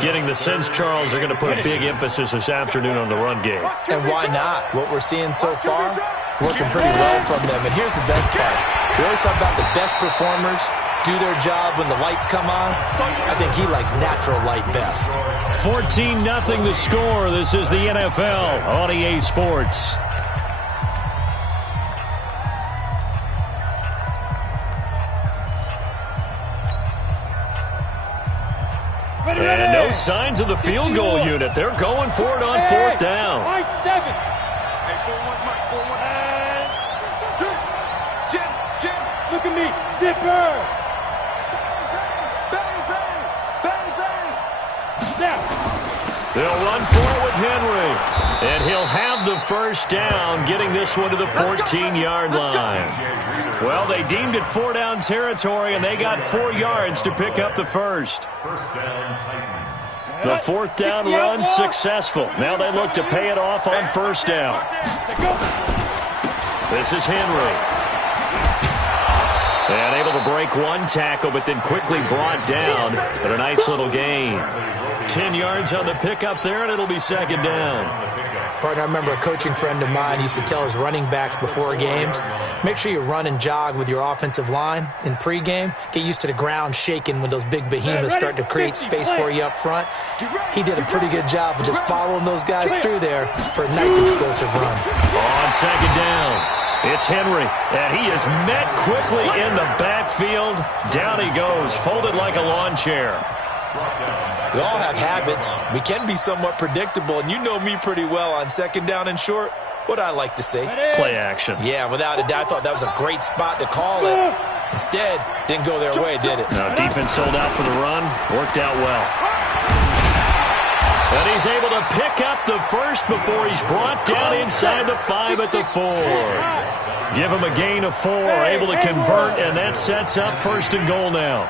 Getting the sense, Charles, are going to put a big emphasis this afternoon on the run game. And why not? What we're seeing so far, working pretty well from them. And here's the best part. We always talk about the best performers do their job when the lights come on. I think he likes natural light best. 14-0 the score. This is the NFL on EA Sports. And no signs of the field goal unit. They're going for it on 4th down. High 7. Hey, 4-1's Mike. 4-1. me, zipper. Bang, bang, bang, bang. Now. They'll run for it with Henry. And he'll have the first down, getting this one to the 14-yard line. Well, they deemed it 4-down territory, and they got 4 yards to pick up the first. First down, Titans. The 4th down run successful. Now they look to pay it off on first down. This is Henry. And able to break one tackle, but then quickly brought down. But a nice little gain. 10 yards on the pickup there, and it'll be second down. Partner, I remember a coaching friend of mine used to tell his running backs before games, make sure you run and jog with your offensive line in pregame. Get used to the ground shaking when those big behemoths start to create space for you up front. He did a pretty good job of just following those guys through there for a nice explosive run. On second down, it's Henry, and he is met quickly in the backfield. Down he goes, folded like a lawn chair. We all have habits. We can be somewhat predictable, and you know me pretty well on second down and short. What I like to say? Play action. Yeah, without a doubt, I thought that was a great spot to call it. Instead, didn't go their way, did it? Now, defense sold out for the run. Worked out well. And he's able to pick up the first before he's brought down inside the 5 at the 4. Give him a gain of 4, able to convert, and that sets up first and goal now.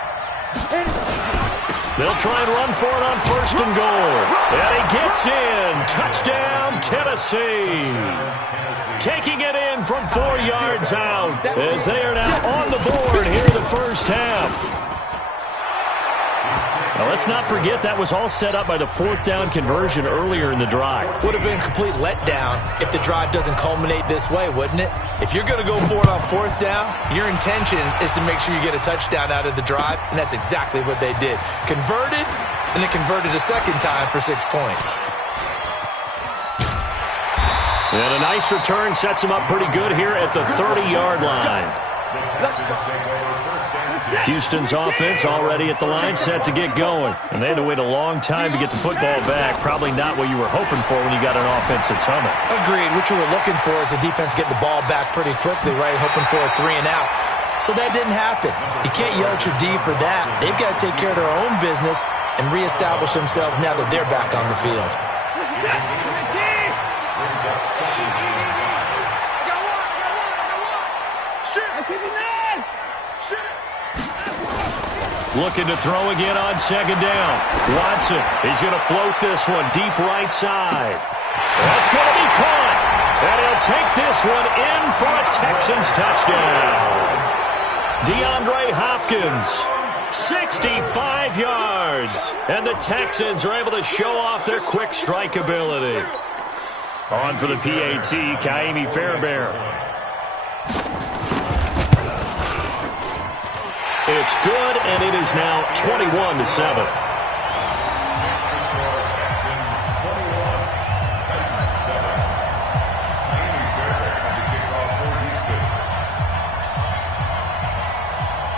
They'll try and run for it on first and goal. And he gets in. Touchdown, Tennessee. Taking it in from 4 yards out as they are now on the board here in the first half. Now, let's not forget that was all set up by the 4th down conversion earlier in the drive. Would have been a complete letdown if the drive doesn't culminate this way, wouldn't it? If you're going to go for it on 4th down, your intention is to make sure you get a touchdown out of the drive, and that's exactly what they did. Converted, and then converted a second time for 6 points. And a nice return sets him up pretty good here at the 30-yard line. Houston's offense already at the line, set to get going. And they had to wait a long time to get the football back. Probably not what you were hoping for when you got an offense that's humming. Agreed. What you were looking for is the defense get the ball back pretty quickly, right? Hoping for a 3 and out. So that didn't happen. You can't yell at your D for that. They've got to take care of their own business and reestablish themselves now that they're back on the field. Looking to throw again on second down. Watson, he's going to float this one deep right side. That's going to be caught. And he'll take this one in for a Texans touchdown. DeAndre Hopkins, 65 yards. And the Texans are able to show off their quick strike ability. On for the PAT, Kaimi Fairbairn. It's good, and it is now 21-7.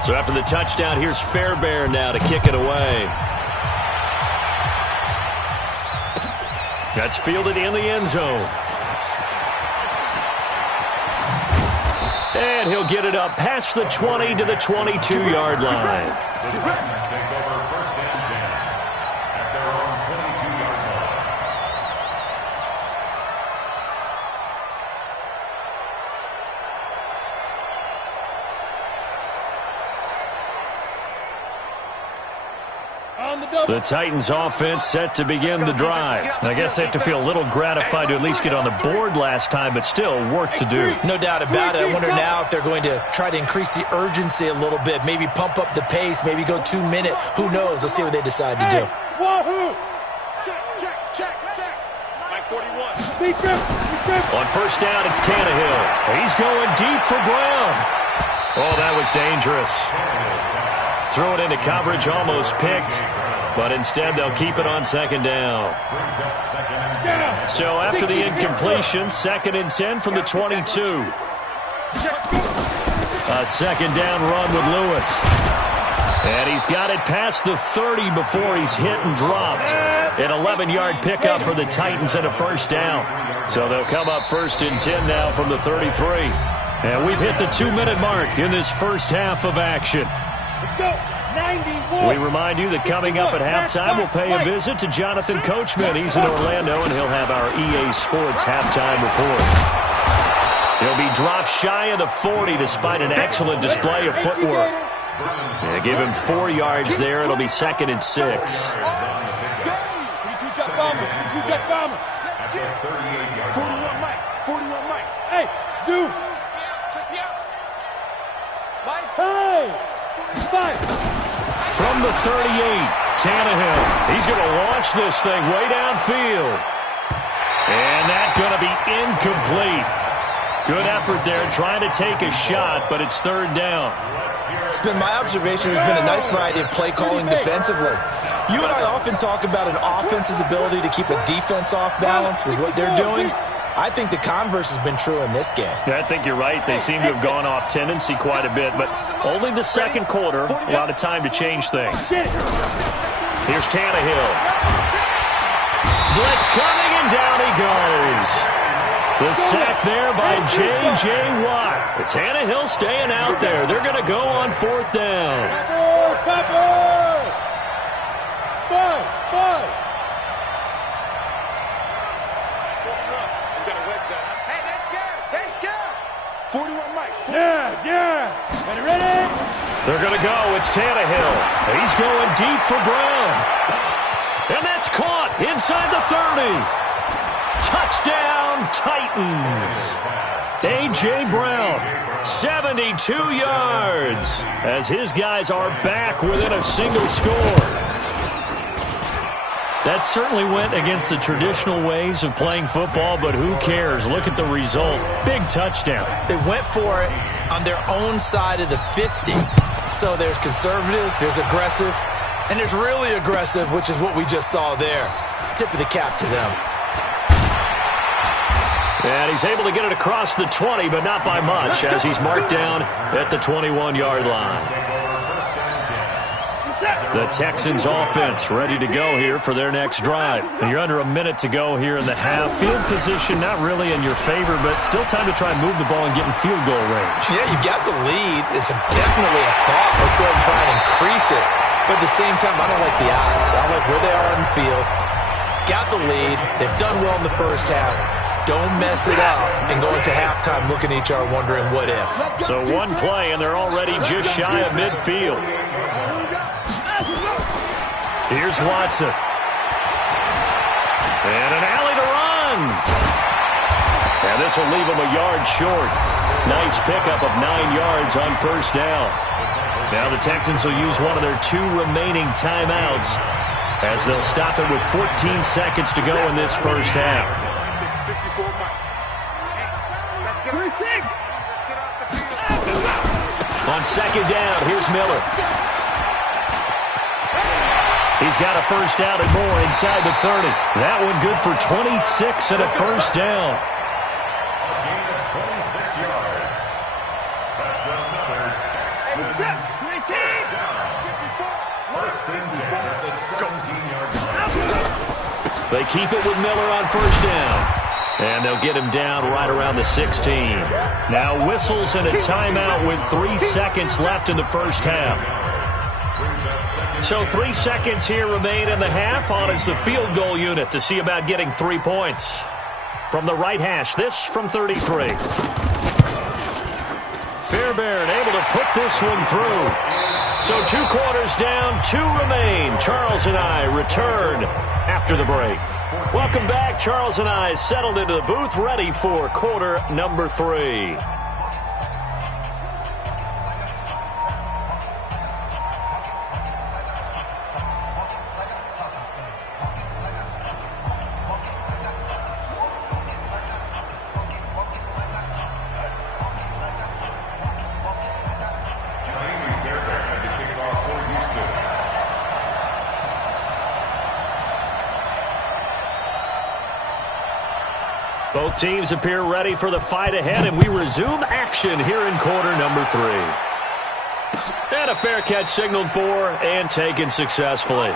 So after the touchdown, here's Fairbairn now to kick it away. That's fielded in the end zone. And he'll get it up past the 20 to the 22-yard line. The Titans take over first and 10 at their own 22-yard line. The Titans offense set to begin the drive. I guess they have to feel a little gratified to at least get on the board last time, but still work to do. No doubt about it. I wonder now if they're going to try to increase the urgency a little bit, maybe pump up the pace, maybe go 2 minute. Who knows? Let's see what they decide to do. Wahoo! Check. Mike 41. On first down, it's Tannehill. He's going deep for Brown. Oh, that was dangerous. Throw it into coverage, almost picked. But instead, they'll keep it on second down. So after the incompletion, 2nd and 10 from the 22. A second down run with Lewis. And he's got it past the 30 before he's hit and dropped. An 11-yard pickup for the Titans and a first down. So they'll come up 1st and 10 now from the 33. And we've hit the 2-minute mark in this first half of action. Let's go. 91. We remind you that coming up at halftime, we'll pay a visit to Jonathan Coachman. He's in Orlando, and he'll have our EA Sports halftime report. He'll be dropped shy of the 40 despite an excellent display of footwork. Yeah, give him 4 yards there. It'll be 2nd and 6. 41 Mike. 41 Mike. Hey, Zoo. Hey, 5. From the 38, Tannehill. He's going to launch this thing way downfield. And that's going to be incomplete. Good effort there trying to take a shot, but it's 3rd down. It's been my observation there's been a nice variety of play calling defensively. You and I often talk about an offense's ability to keep a defense off balance with what they're doing. I think the converse has been true in this game. Yeah, I think you're right. They seem to have gone off tendency quite a bit, but only the second quarter, a lot of time to change things. Here's Tannehill. Blitz coming, and down he goes. The sack there by J.J. Watt. But Tannehill staying out there. They're going to go on 4th down. 5. Hey, that's good. That's good. 41 Mike. Yeah. Ready? They're going to go. It's Tannehill. He's going deep for Brown. And that's caught inside the 30. Touchdown, Titans. A.J. Brown, 72 yards, as his guys are back within a single score. That certainly went against the traditional ways of playing football, but who cares? Look at the result. Big touchdown. They went for it on their own side of the 50. So there's conservative, there's aggressive, and there's really aggressive, which is what we just saw there. Tip of the cap to them. And he's able to get it across the 20, but not by much, as he's marked down at the 21-yard line. The Texans offense ready to go here for their next drive. And you're under a minute to go here in the half. Field position not really in your favor, but still time to try and move the ball and get in field goal range. Yeah, you've got the lead. It's definitely a thought. Let's go ahead and try and increase it. But at the same time, I don't like the odds. I don't like where they are on the field. Got the lead. They've done well in the first half. Don't mess it up and go into halftime looking at each other wondering what if. So one play, and they're already just shy of midfield. Here's Watson. And an alley to run. And this will leave him a yard short. Nice pickup of 9 yards on 1st down. Now the Texans will use one of their 2 remaining timeouts as they'll stop it with 14 seconds to go in this first half. On 2nd down, here's Miller. He's got a first down and more inside the 30. That one good for 26 and a first down. A gain of 26 yards. That's another Texans first down. 1st and 10 at the 17-yard line. They keep it with Miller on 1st down. And they'll get him down right around the 16. Now whistles and a timeout with 3 seconds left in the first half. So 3 seconds here remain in the half. On is the field goal unit to see about getting 3 points. From the right hash, this from 33. Fairbairn able to put this one through. So 2 quarters down, 2 remain. Charles and I return after the break. Welcome back. Charles and I settled into the booth, ready for quarter number 3. Both teams appear ready for the fight ahead, and we resume action here in quarter number 3. And a fair catch signaled for and taken successfully.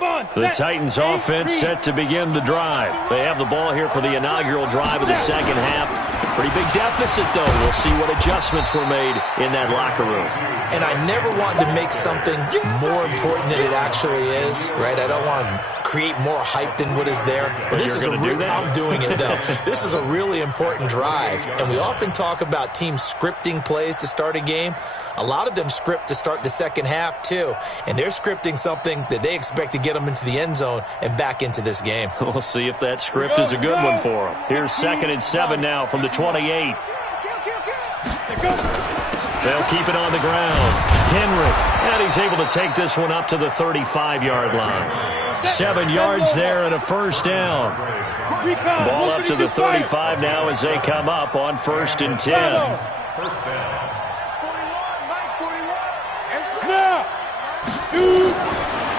The Titans offense set to begin the drive. They have the ball here for the inaugural drive of the second half. Pretty big deficit, though. We'll see what adjustments were made in that locker room. And I never want to make something more important than it actually is, right? I don't want to create more hype than what is there. But this is I'm doing it, though. This is a really important drive. And we often talk about teams scripting plays to start a game. A lot of them script to start the second half, too. And they're scripting something that they expect to get them into the end zone and back into this game. We'll see if that script is a good one for them. Here's 2nd and 7 now from the 28. They'll keep it on the ground. Henry, and he's able to take this one up to the 35-yard line. 7 yards there and a first down. Ball up to the 35 now as they come up on 1st and 10. First down.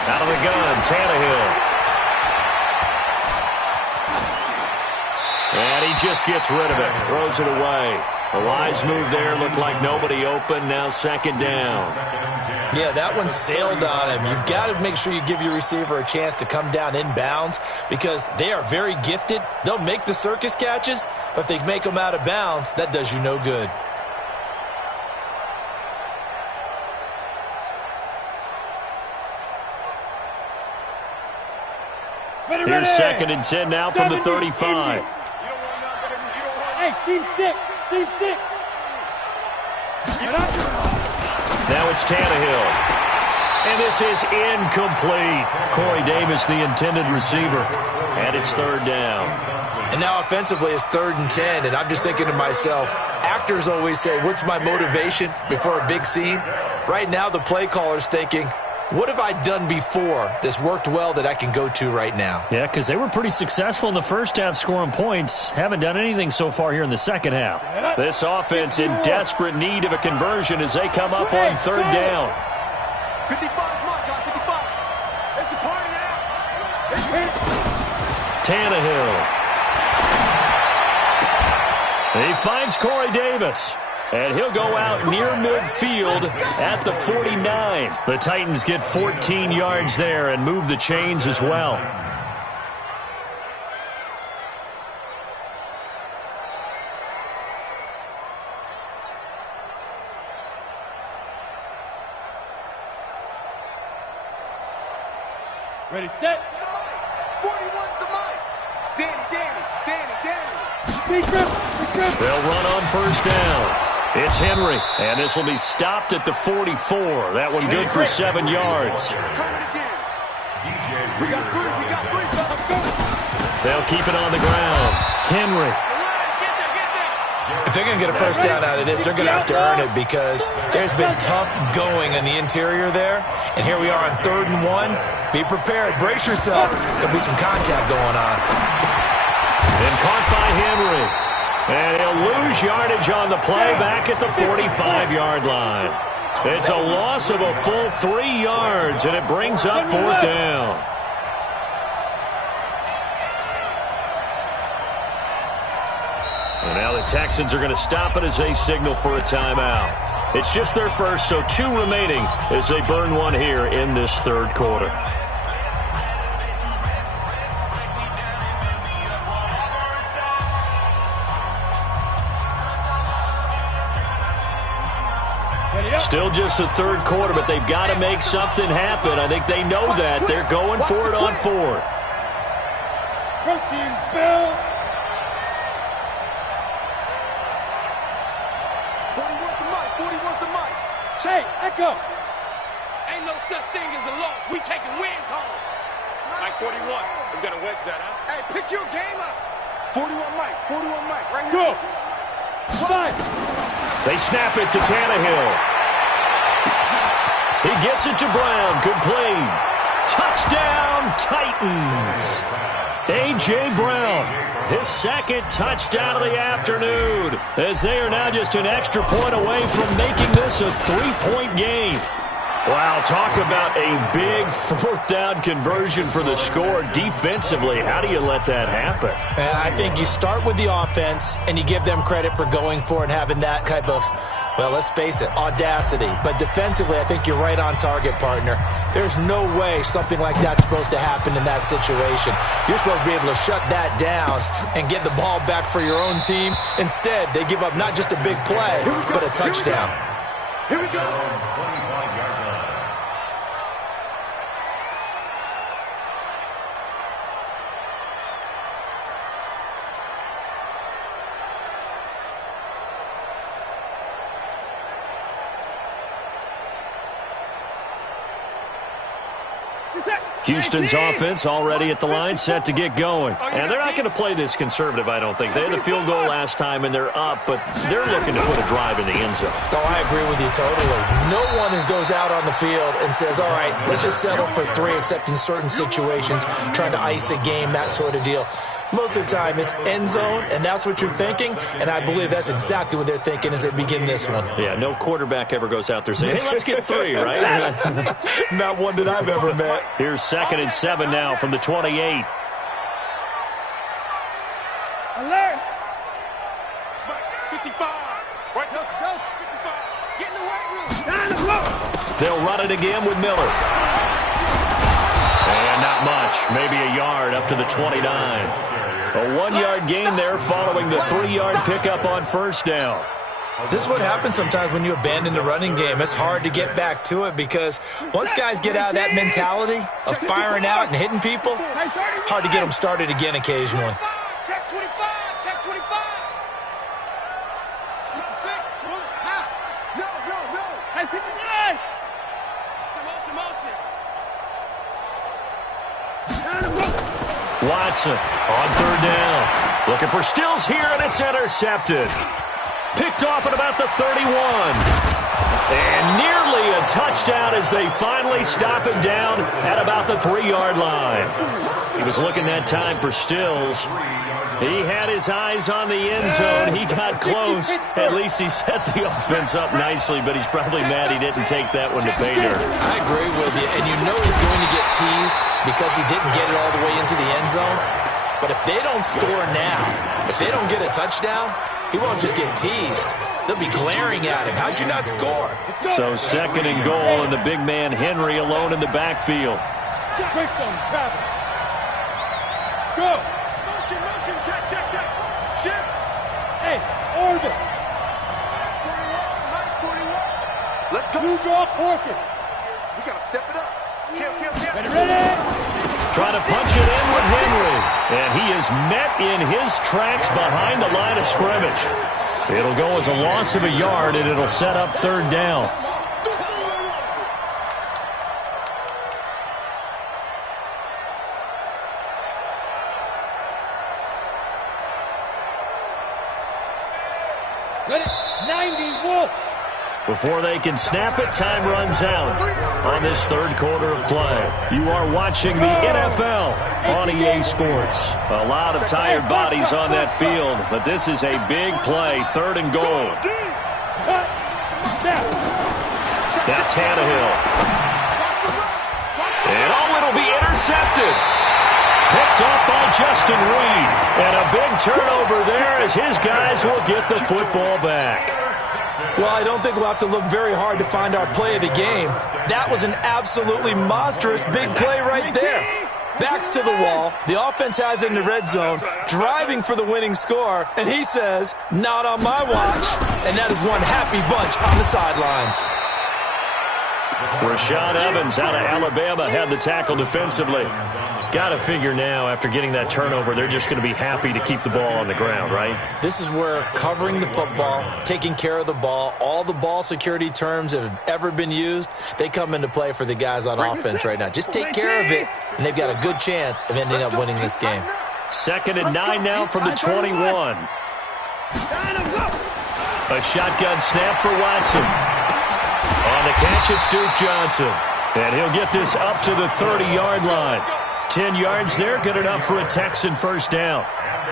Out of the gun, Tannehill. And he just gets rid of it, throws it away. A wise move there, looked like nobody open, now 2nd down. Yeah, that one sailed on him. You've got to make sure you give your receiver a chance to come down inbounds because they are very gifted. They'll make the circus catches, but if they make them out of bounds, that does you no good. Here's 2nd and 10 now from the 35. Hey, team 6. Team 6. Now it's Tannehill. And this is incomplete. Corey Davis, the intended receiver. And it's 3rd down. And now offensively it's 3rd and 10. And I'm just thinking to myself, actors always say, what's my motivation before a big scene? Right now the play caller's thinking, what have I done before that's worked well that I can go to right now? Yeah, because they were pretty successful in the first half scoring points. Haven't done anything so far here in the second half. This offense in desperate need of a conversion as they come up on 3rd down. 55 is my guy, 55. It's a party now. Tannehill. He finds Corey Davis. And he'll go out near midfield at the 49. The Titans get 14 yards there and move the chains as well. Ready, set. 41's the mic. Danny. They'll run on 1st down. It's Henry, and this will be stopped at the 44. That one good for 7 yards. We got 3. They'll keep it on the ground. Henry. If they're going to get a first down out of this, they're going to have to earn it because there's been tough going in the interior there. And here we are on 3rd and 1. Be prepared. Brace yourself. There'll be some contact going on. And caught by Henry. And he'll lose yardage on the play back at the 45-yard line. It's a loss of a full 3 yards, and it brings up 4th down. And now the Texans are going to stop it as they signal for a timeout. It's just their first, so 2 remaining as they burn one here in this 3rd quarter. Still just the 3rd quarter, but they've got to make something happen. I think they know that. They're going for it on 4th. Protein spill. 41's the mic. Hey, Echo. Ain't no such thing as a loss. We taking wins home. Mike 41. We got to wedge that, huh? Hey, pick your game up. 41 Mike. Right here. Go. 5. They snap it to Tannehill. He gets it to Brown. Complete. Touchdown, Titans. A.J. Brown, his 2nd touchdown of the afternoon, as they are now just an extra point away from making this a 3-point game. Wow, talk about a big fourth down conversion for the score. Defensively, how do you let that happen? And I think you start with the offense, and you give them credit for going for it and having that type of, well, let's face it, audacity. But defensively, I think you're right on target, partner. There's no way something like that's supposed to happen in that situation. You're supposed to be able to shut that down and get the ball back for your own team. Instead, they give up not just a big play, but a touchdown. Here we go. 25-yard line. Houston's offense already at the line, set to get going. And they're not going to play this conservative, I don't think. They had a field goal last time, and they're up, but they're looking to put a drive in the end zone. Oh, I agree with you totally. No one goes out on the field and says, all right, let's just settle for 3, except in certain situations, trying to ice a game, that sort of deal. Most of the time, it's end zone, and that's what you're thinking, and I believe that's exactly what they're thinking as they begin this one. Yeah, no quarterback ever goes out there saying, hey, let's get 3, right? Not one that I've ever met. Here's 2nd and 7 now from the 28. Alert! 55. Right, go, 55. Get in the weight room. Down the block. They'll run it again with Miller. And not much, maybe a yard up to the 29. A 1-yard gain there following the 3-yard pickup on first down. This is what happens sometimes when you abandon the running game. It's hard to get back to it because once guys get out of that mentality of firing out and hitting people, hard to get them started again occasionally. Check 25. Check 25. No. Hey, 59. Watson on 3rd down. Looking for Stills here, and it's intercepted. Picked off at about the 31. And nearly a touchdown as they finally stop him down at about the 3-yard line. He was looking that time for Stills. He had his eyes on the end zone. He got close. At least he set the offense up nicely, but he's probably mad he didn't take that one to pay dirt. I agree with you, and you know he's going to get teased because he didn't get it all the way into the end zone. But if they don't score now, if they don't get a touchdown, he won't just get teased. They'll be glaring at him. How'd you not score? So 2nd and goal, and the big man Henry alone in the backfield. Greystone, travel. Go. Motion, check. Shift. Hey, order. 41. Let's go. You draw Corkins. We got to step it up. Kill. Ready? Trying to punch it in with Henry. And he is met in his tracks behind the line of scrimmage. It'll go as a loss of a yard, and it'll set up 3rd down. Let it. 90 Wolf. Before they can snap it, time runs out on this 3rd quarter of play. You are watching the NFL on EA Sports. A lot of tired bodies on that field, but this is a big play, 3rd and goal. That's Tannehill. And it'll be intercepted. Picked up by Justin Reed. And a big turnover there as his guys will get the football back. Well, I don't think we'll have to look very hard to find our play of the game. That was an absolutely monstrous big play right there. Backs to the wall. The offense has it in the red zone, driving for the winning score. And he says, not on my watch. And that is one happy bunch on the sidelines. Rashad Evans out of Alabama had the tackle defensively. Got to figure now, after getting that turnover, they're just going to be happy to keep the ball on the ground, right? This is where covering the football, taking care of the ball, all the ball security terms that have ever been used, they come into play for the guys on offense right now. Just take care of it, and they've got a good chance of ending up winning this game. 2nd and 9 now from the 21. A shotgun snap for Watson. On the catch, it's Duke Johnson. And he'll get this up to the 30-yard line. 10 yards there, good enough for a Texan first down.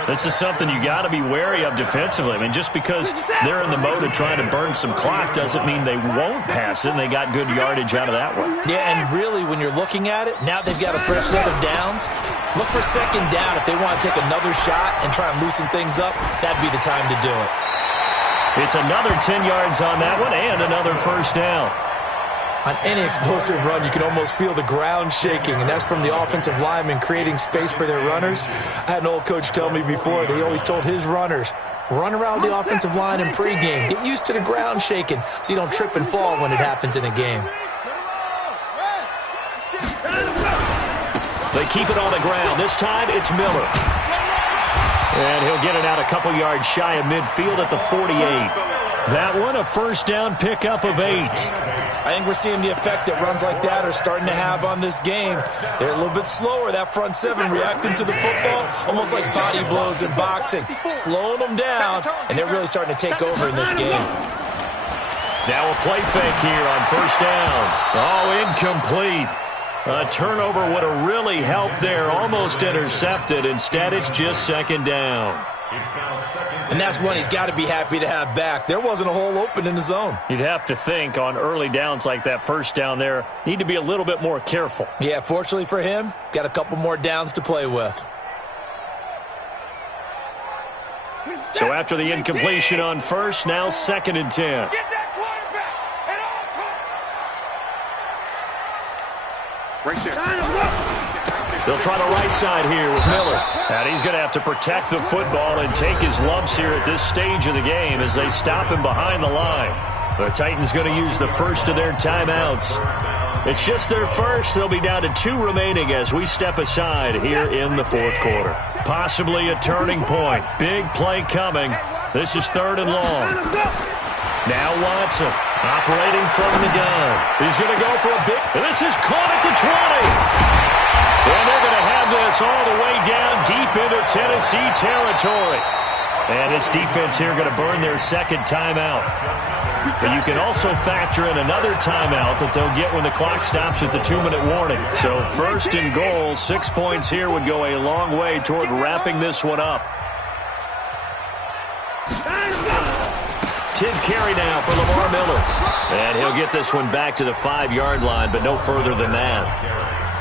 This is something you got to be wary of defensively. I mean, just because they're in the mode of trying to burn some clock doesn't mean they won't pass it, and they got good yardage out of that one. Yeah, and really, when you're looking at it, now they've got a fresh set of downs. Look for second down. If they want to take another shot and try and loosen things up, that'd be the time to do it. It's another 10 yards on that one and another first down. On any explosive run, you can almost feel the ground shaking, and that's from the offensive linemen creating space for their runners. I had an old coach tell me before, they always told his runners, run around the offensive line in pregame. Get used to the ground shaking so you don't trip and fall when it happens in a game. They keep it on the ground. This time, it's Miller. And he'll get it out a couple yards shy of midfield at the 48. That one, a first down pickup of 8. I think we're seeing the effect that runs like that are starting to have on this game. They're a little bit slower, that front seven, reacting to the football, almost like body blows in boxing, slowing them down, and they're really starting to take over in this game. Now a play fake here on first down. Oh, incomplete. A turnover would have really helped there, almost intercepted. Instead, it's just second down. And that's one he's got to be happy to have back. There wasn't a hole open in the zone. You'd have to think on early downs like that first down there, need to be a little bit more careful. Yeah, fortunately for him, got a couple more downs to play with. So after the incompletion on first, now second and 10. Right there. They'll try the right side here with Miller. And he's going to have to protect the football and take his lumps here at this stage of the game as they stop him behind the line. The Titans going to use the first of their timeouts. It's just their first. They'll be down to 2 remaining as we step aside here in the fourth quarter. Possibly a turning point. Big play coming. This is third and long. Now Watson operating from the gun. He's going to go for a big... And this is caught at the 20. And they're going to have this all the way down deep into Tennessee territory. And this defense here going to burn their second timeout. But you can also factor in another timeout that they'll get when the clock stops at the 2-minute warning. So first and goal, 6 points here would go a long way toward wrapping this one up. 10th carry now for Lamar Miller. And he'll get this one back to the 5-yard line, but no further than that.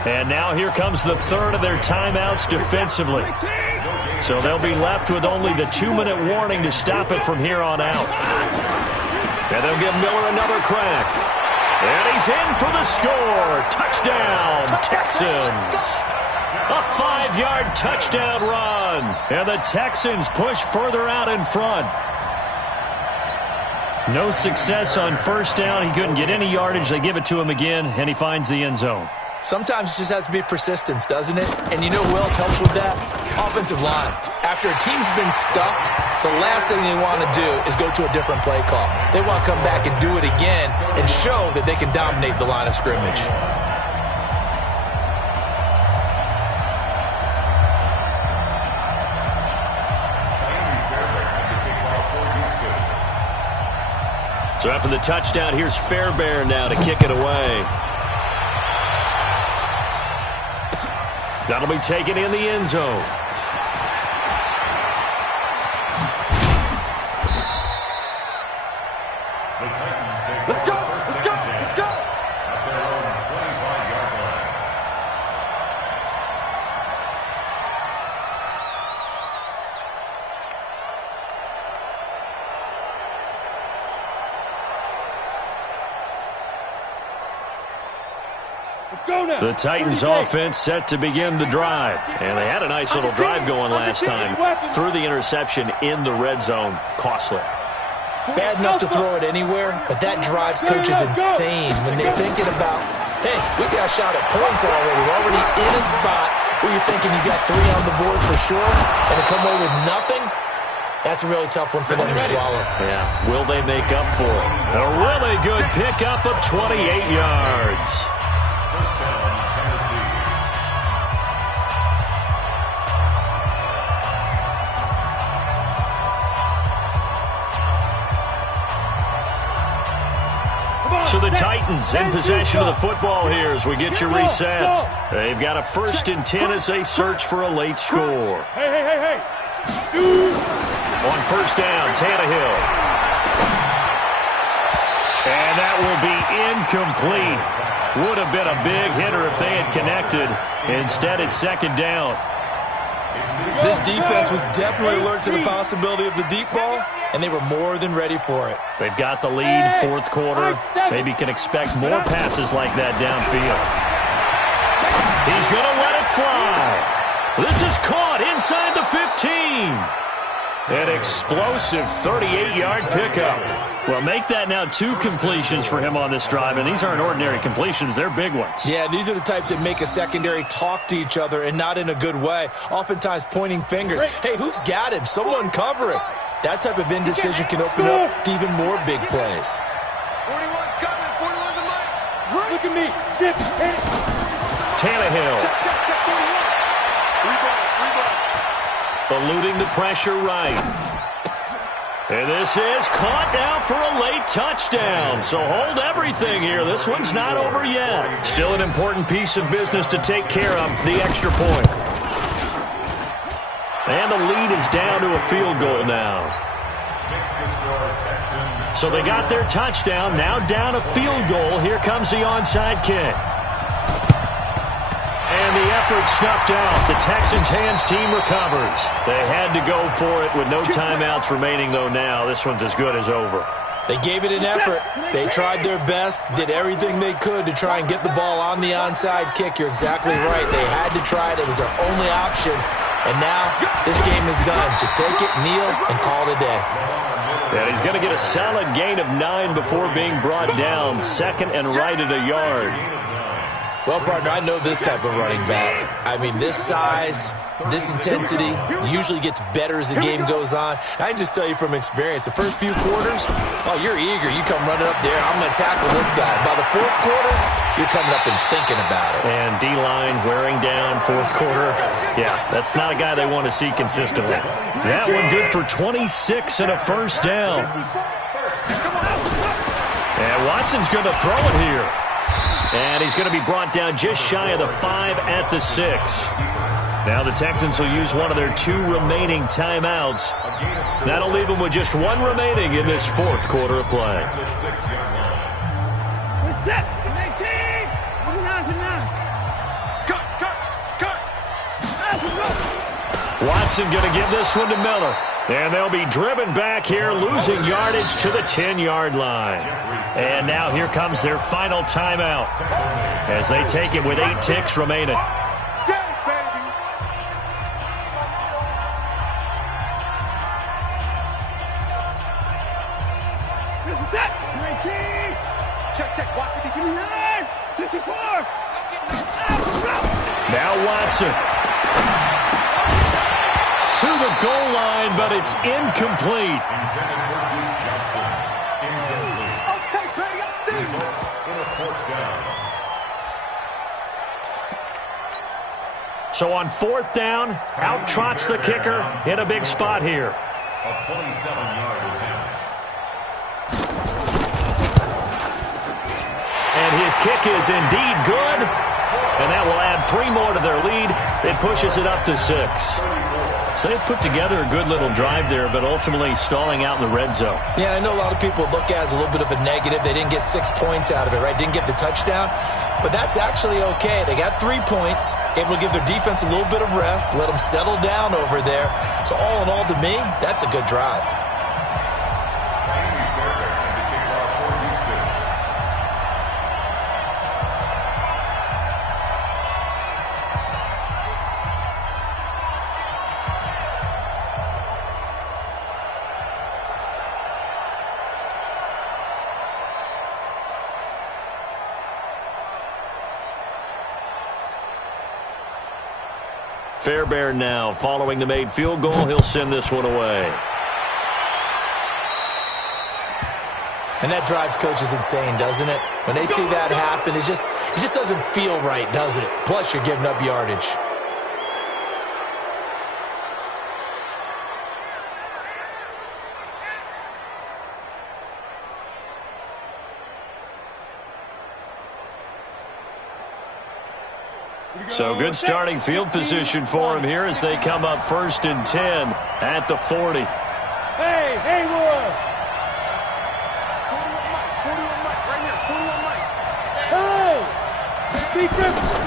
And now here comes the third of their timeouts defensively. So they'll be left with only the 2-minute warning to stop it from here on out. And they'll give Miller another crack. And he's in for the score. Touchdown, Texans. A 5-yard touchdown run. And the Texans push further out in front. No success on first down. He couldn't get any yardage. They give it to him again, and he finds the end zone. Sometimes it just has to be persistence, doesn't it? And you know who else helps with that? Offensive line. After a team's been stuffed, the last thing they want to do is go to a different play call. They want to come back and do it again and show that they can dominate the line of scrimmage. So after the touchdown, here's Fairbairn now to kick it away. That'll be taken in the end zone. Let's go! Let's go! Let's go! At their own 25-yard line. The Titans offense set to begin the drive. And they had a nice little drive going last time. Threw the interception in the red zone. Costly. Bad enough to throw it anywhere, but that drives coaches insane when they're thinking about, hey, we got a shot at points already. We're already in a spot where you're thinking you got 3 on the board for sure, and to come away with nothing, that's a really tough one for them to swallow. Yeah, will they make up for it? A really good pickup of 28 yards. First down, Tennessee. So the Titans in possession of the football here as we get you reset. They've got a 1st and 10 as they search for a late score. Hey. On 1st down, Tannehill. And that will be incomplete. Would have been a big hitter if they had connected. Instead, it's 2nd down. This defense was definitely alert to the possibility of the deep ball, and they were more than ready for it. They've got the lead, 4th quarter. Maybe can expect more passes like that downfield. He's going to let it fly. This is caught inside the 15. An explosive 38-yard pickup. Well, make that now 2 completions for him on this drive, and these aren't ordinary completions. They're big ones. Yeah, these are the types that make a secondary talk to each other and not in a good way, oftentimes pointing fingers. Hey, who's got him? Someone cover it. That type of indecision can open up to even more big plays. 41's coming. 41's the mic. Look at me. Zip. Tannehill. Check. 41. Rebound. Eluding the pressure right. And this is caught now for a late touchdown. So hold everything here. This one's not over yet. Still an important piece of business to take care of, the extra point. And the lead is down to a field goal now. So they got their touchdown, now down a field goal. Here comes the onside kick. And the effort snuffed out. The Texans' hands team recovers. They had to go for it with no timeouts remaining, though, now. This one's as good as over. They gave it an effort. They tried their best, did everything they could to try and get the ball on the onside kick. You're exactly right. They had to try it. It was their only option. And now this game is done. Just take it, kneel, and call it a day. And he's going to get a solid gain of 9 before being brought down. 2nd and right at a yard. Well, partner, I know this type of running back. I mean, this size, this intensity usually gets better as the game goes on. I can just tell you from experience, the first few quarters, oh, you're eager. You come running up there, I'm going to tackle this guy. By the 4th quarter, you're coming up and thinking about it. And D-line wearing down 4th quarter. Yeah, that's not a guy they want to see consistently. That one good for 26 and a 1st down. And Watson's going to throw it here. And he's going to be brought down just shy of the 5 at the 6. Now the Texans will use one of their 2 remaining timeouts. That'll leave them with just 1 remaining in this 4th quarter of play. We're set. 19. Cut. Watson going to give this one to Miller. And they'll be driven back here, losing yardage to the 10-yard line. And now here comes their final timeout as they take it with 8 ticks remaining. This is it. 19. Check. Watch 59. 54. Now Watson. To the goal line, but it's incomplete. So on 4th down, out trots the kicker in a big spot here. A 27-yard attempt. And his kick is indeed good. And that will add 3 more to their lead. It pushes it up to 6. So they put together a good little drive there, but ultimately stalling out in the red zone. Yeah, I know a lot of people look at it as a little bit of a negative. They didn't get 6 points out of it, right? Didn't get the touchdown. But that's actually okay. They got 3 points, able to give their defense a little bit of rest, let them settle down over there. So all in all, to me, that's a good drive. Fairbairn now, following the made field goal, he'll send this one away. And that drives coaches insane, doesn't it? When they see that happen, it just doesn't feel right, does it? Plus, you're giving up yardage. So good starting field position for him here as they come up 1st and 10 at the 40. Hey, Haywood! 41 Mike, 41 Mike, right here, 41 Mike. Hey! Be careful.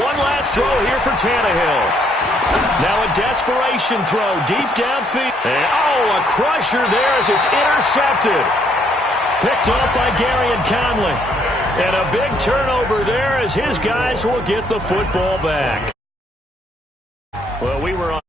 One last throw here for Tannehill. Now a desperation throw deep downfield. And, a crusher there as it's intercepted. Picked off by Gary and Conley. And a big turnover there as his guys will get the football back. Well, we were on.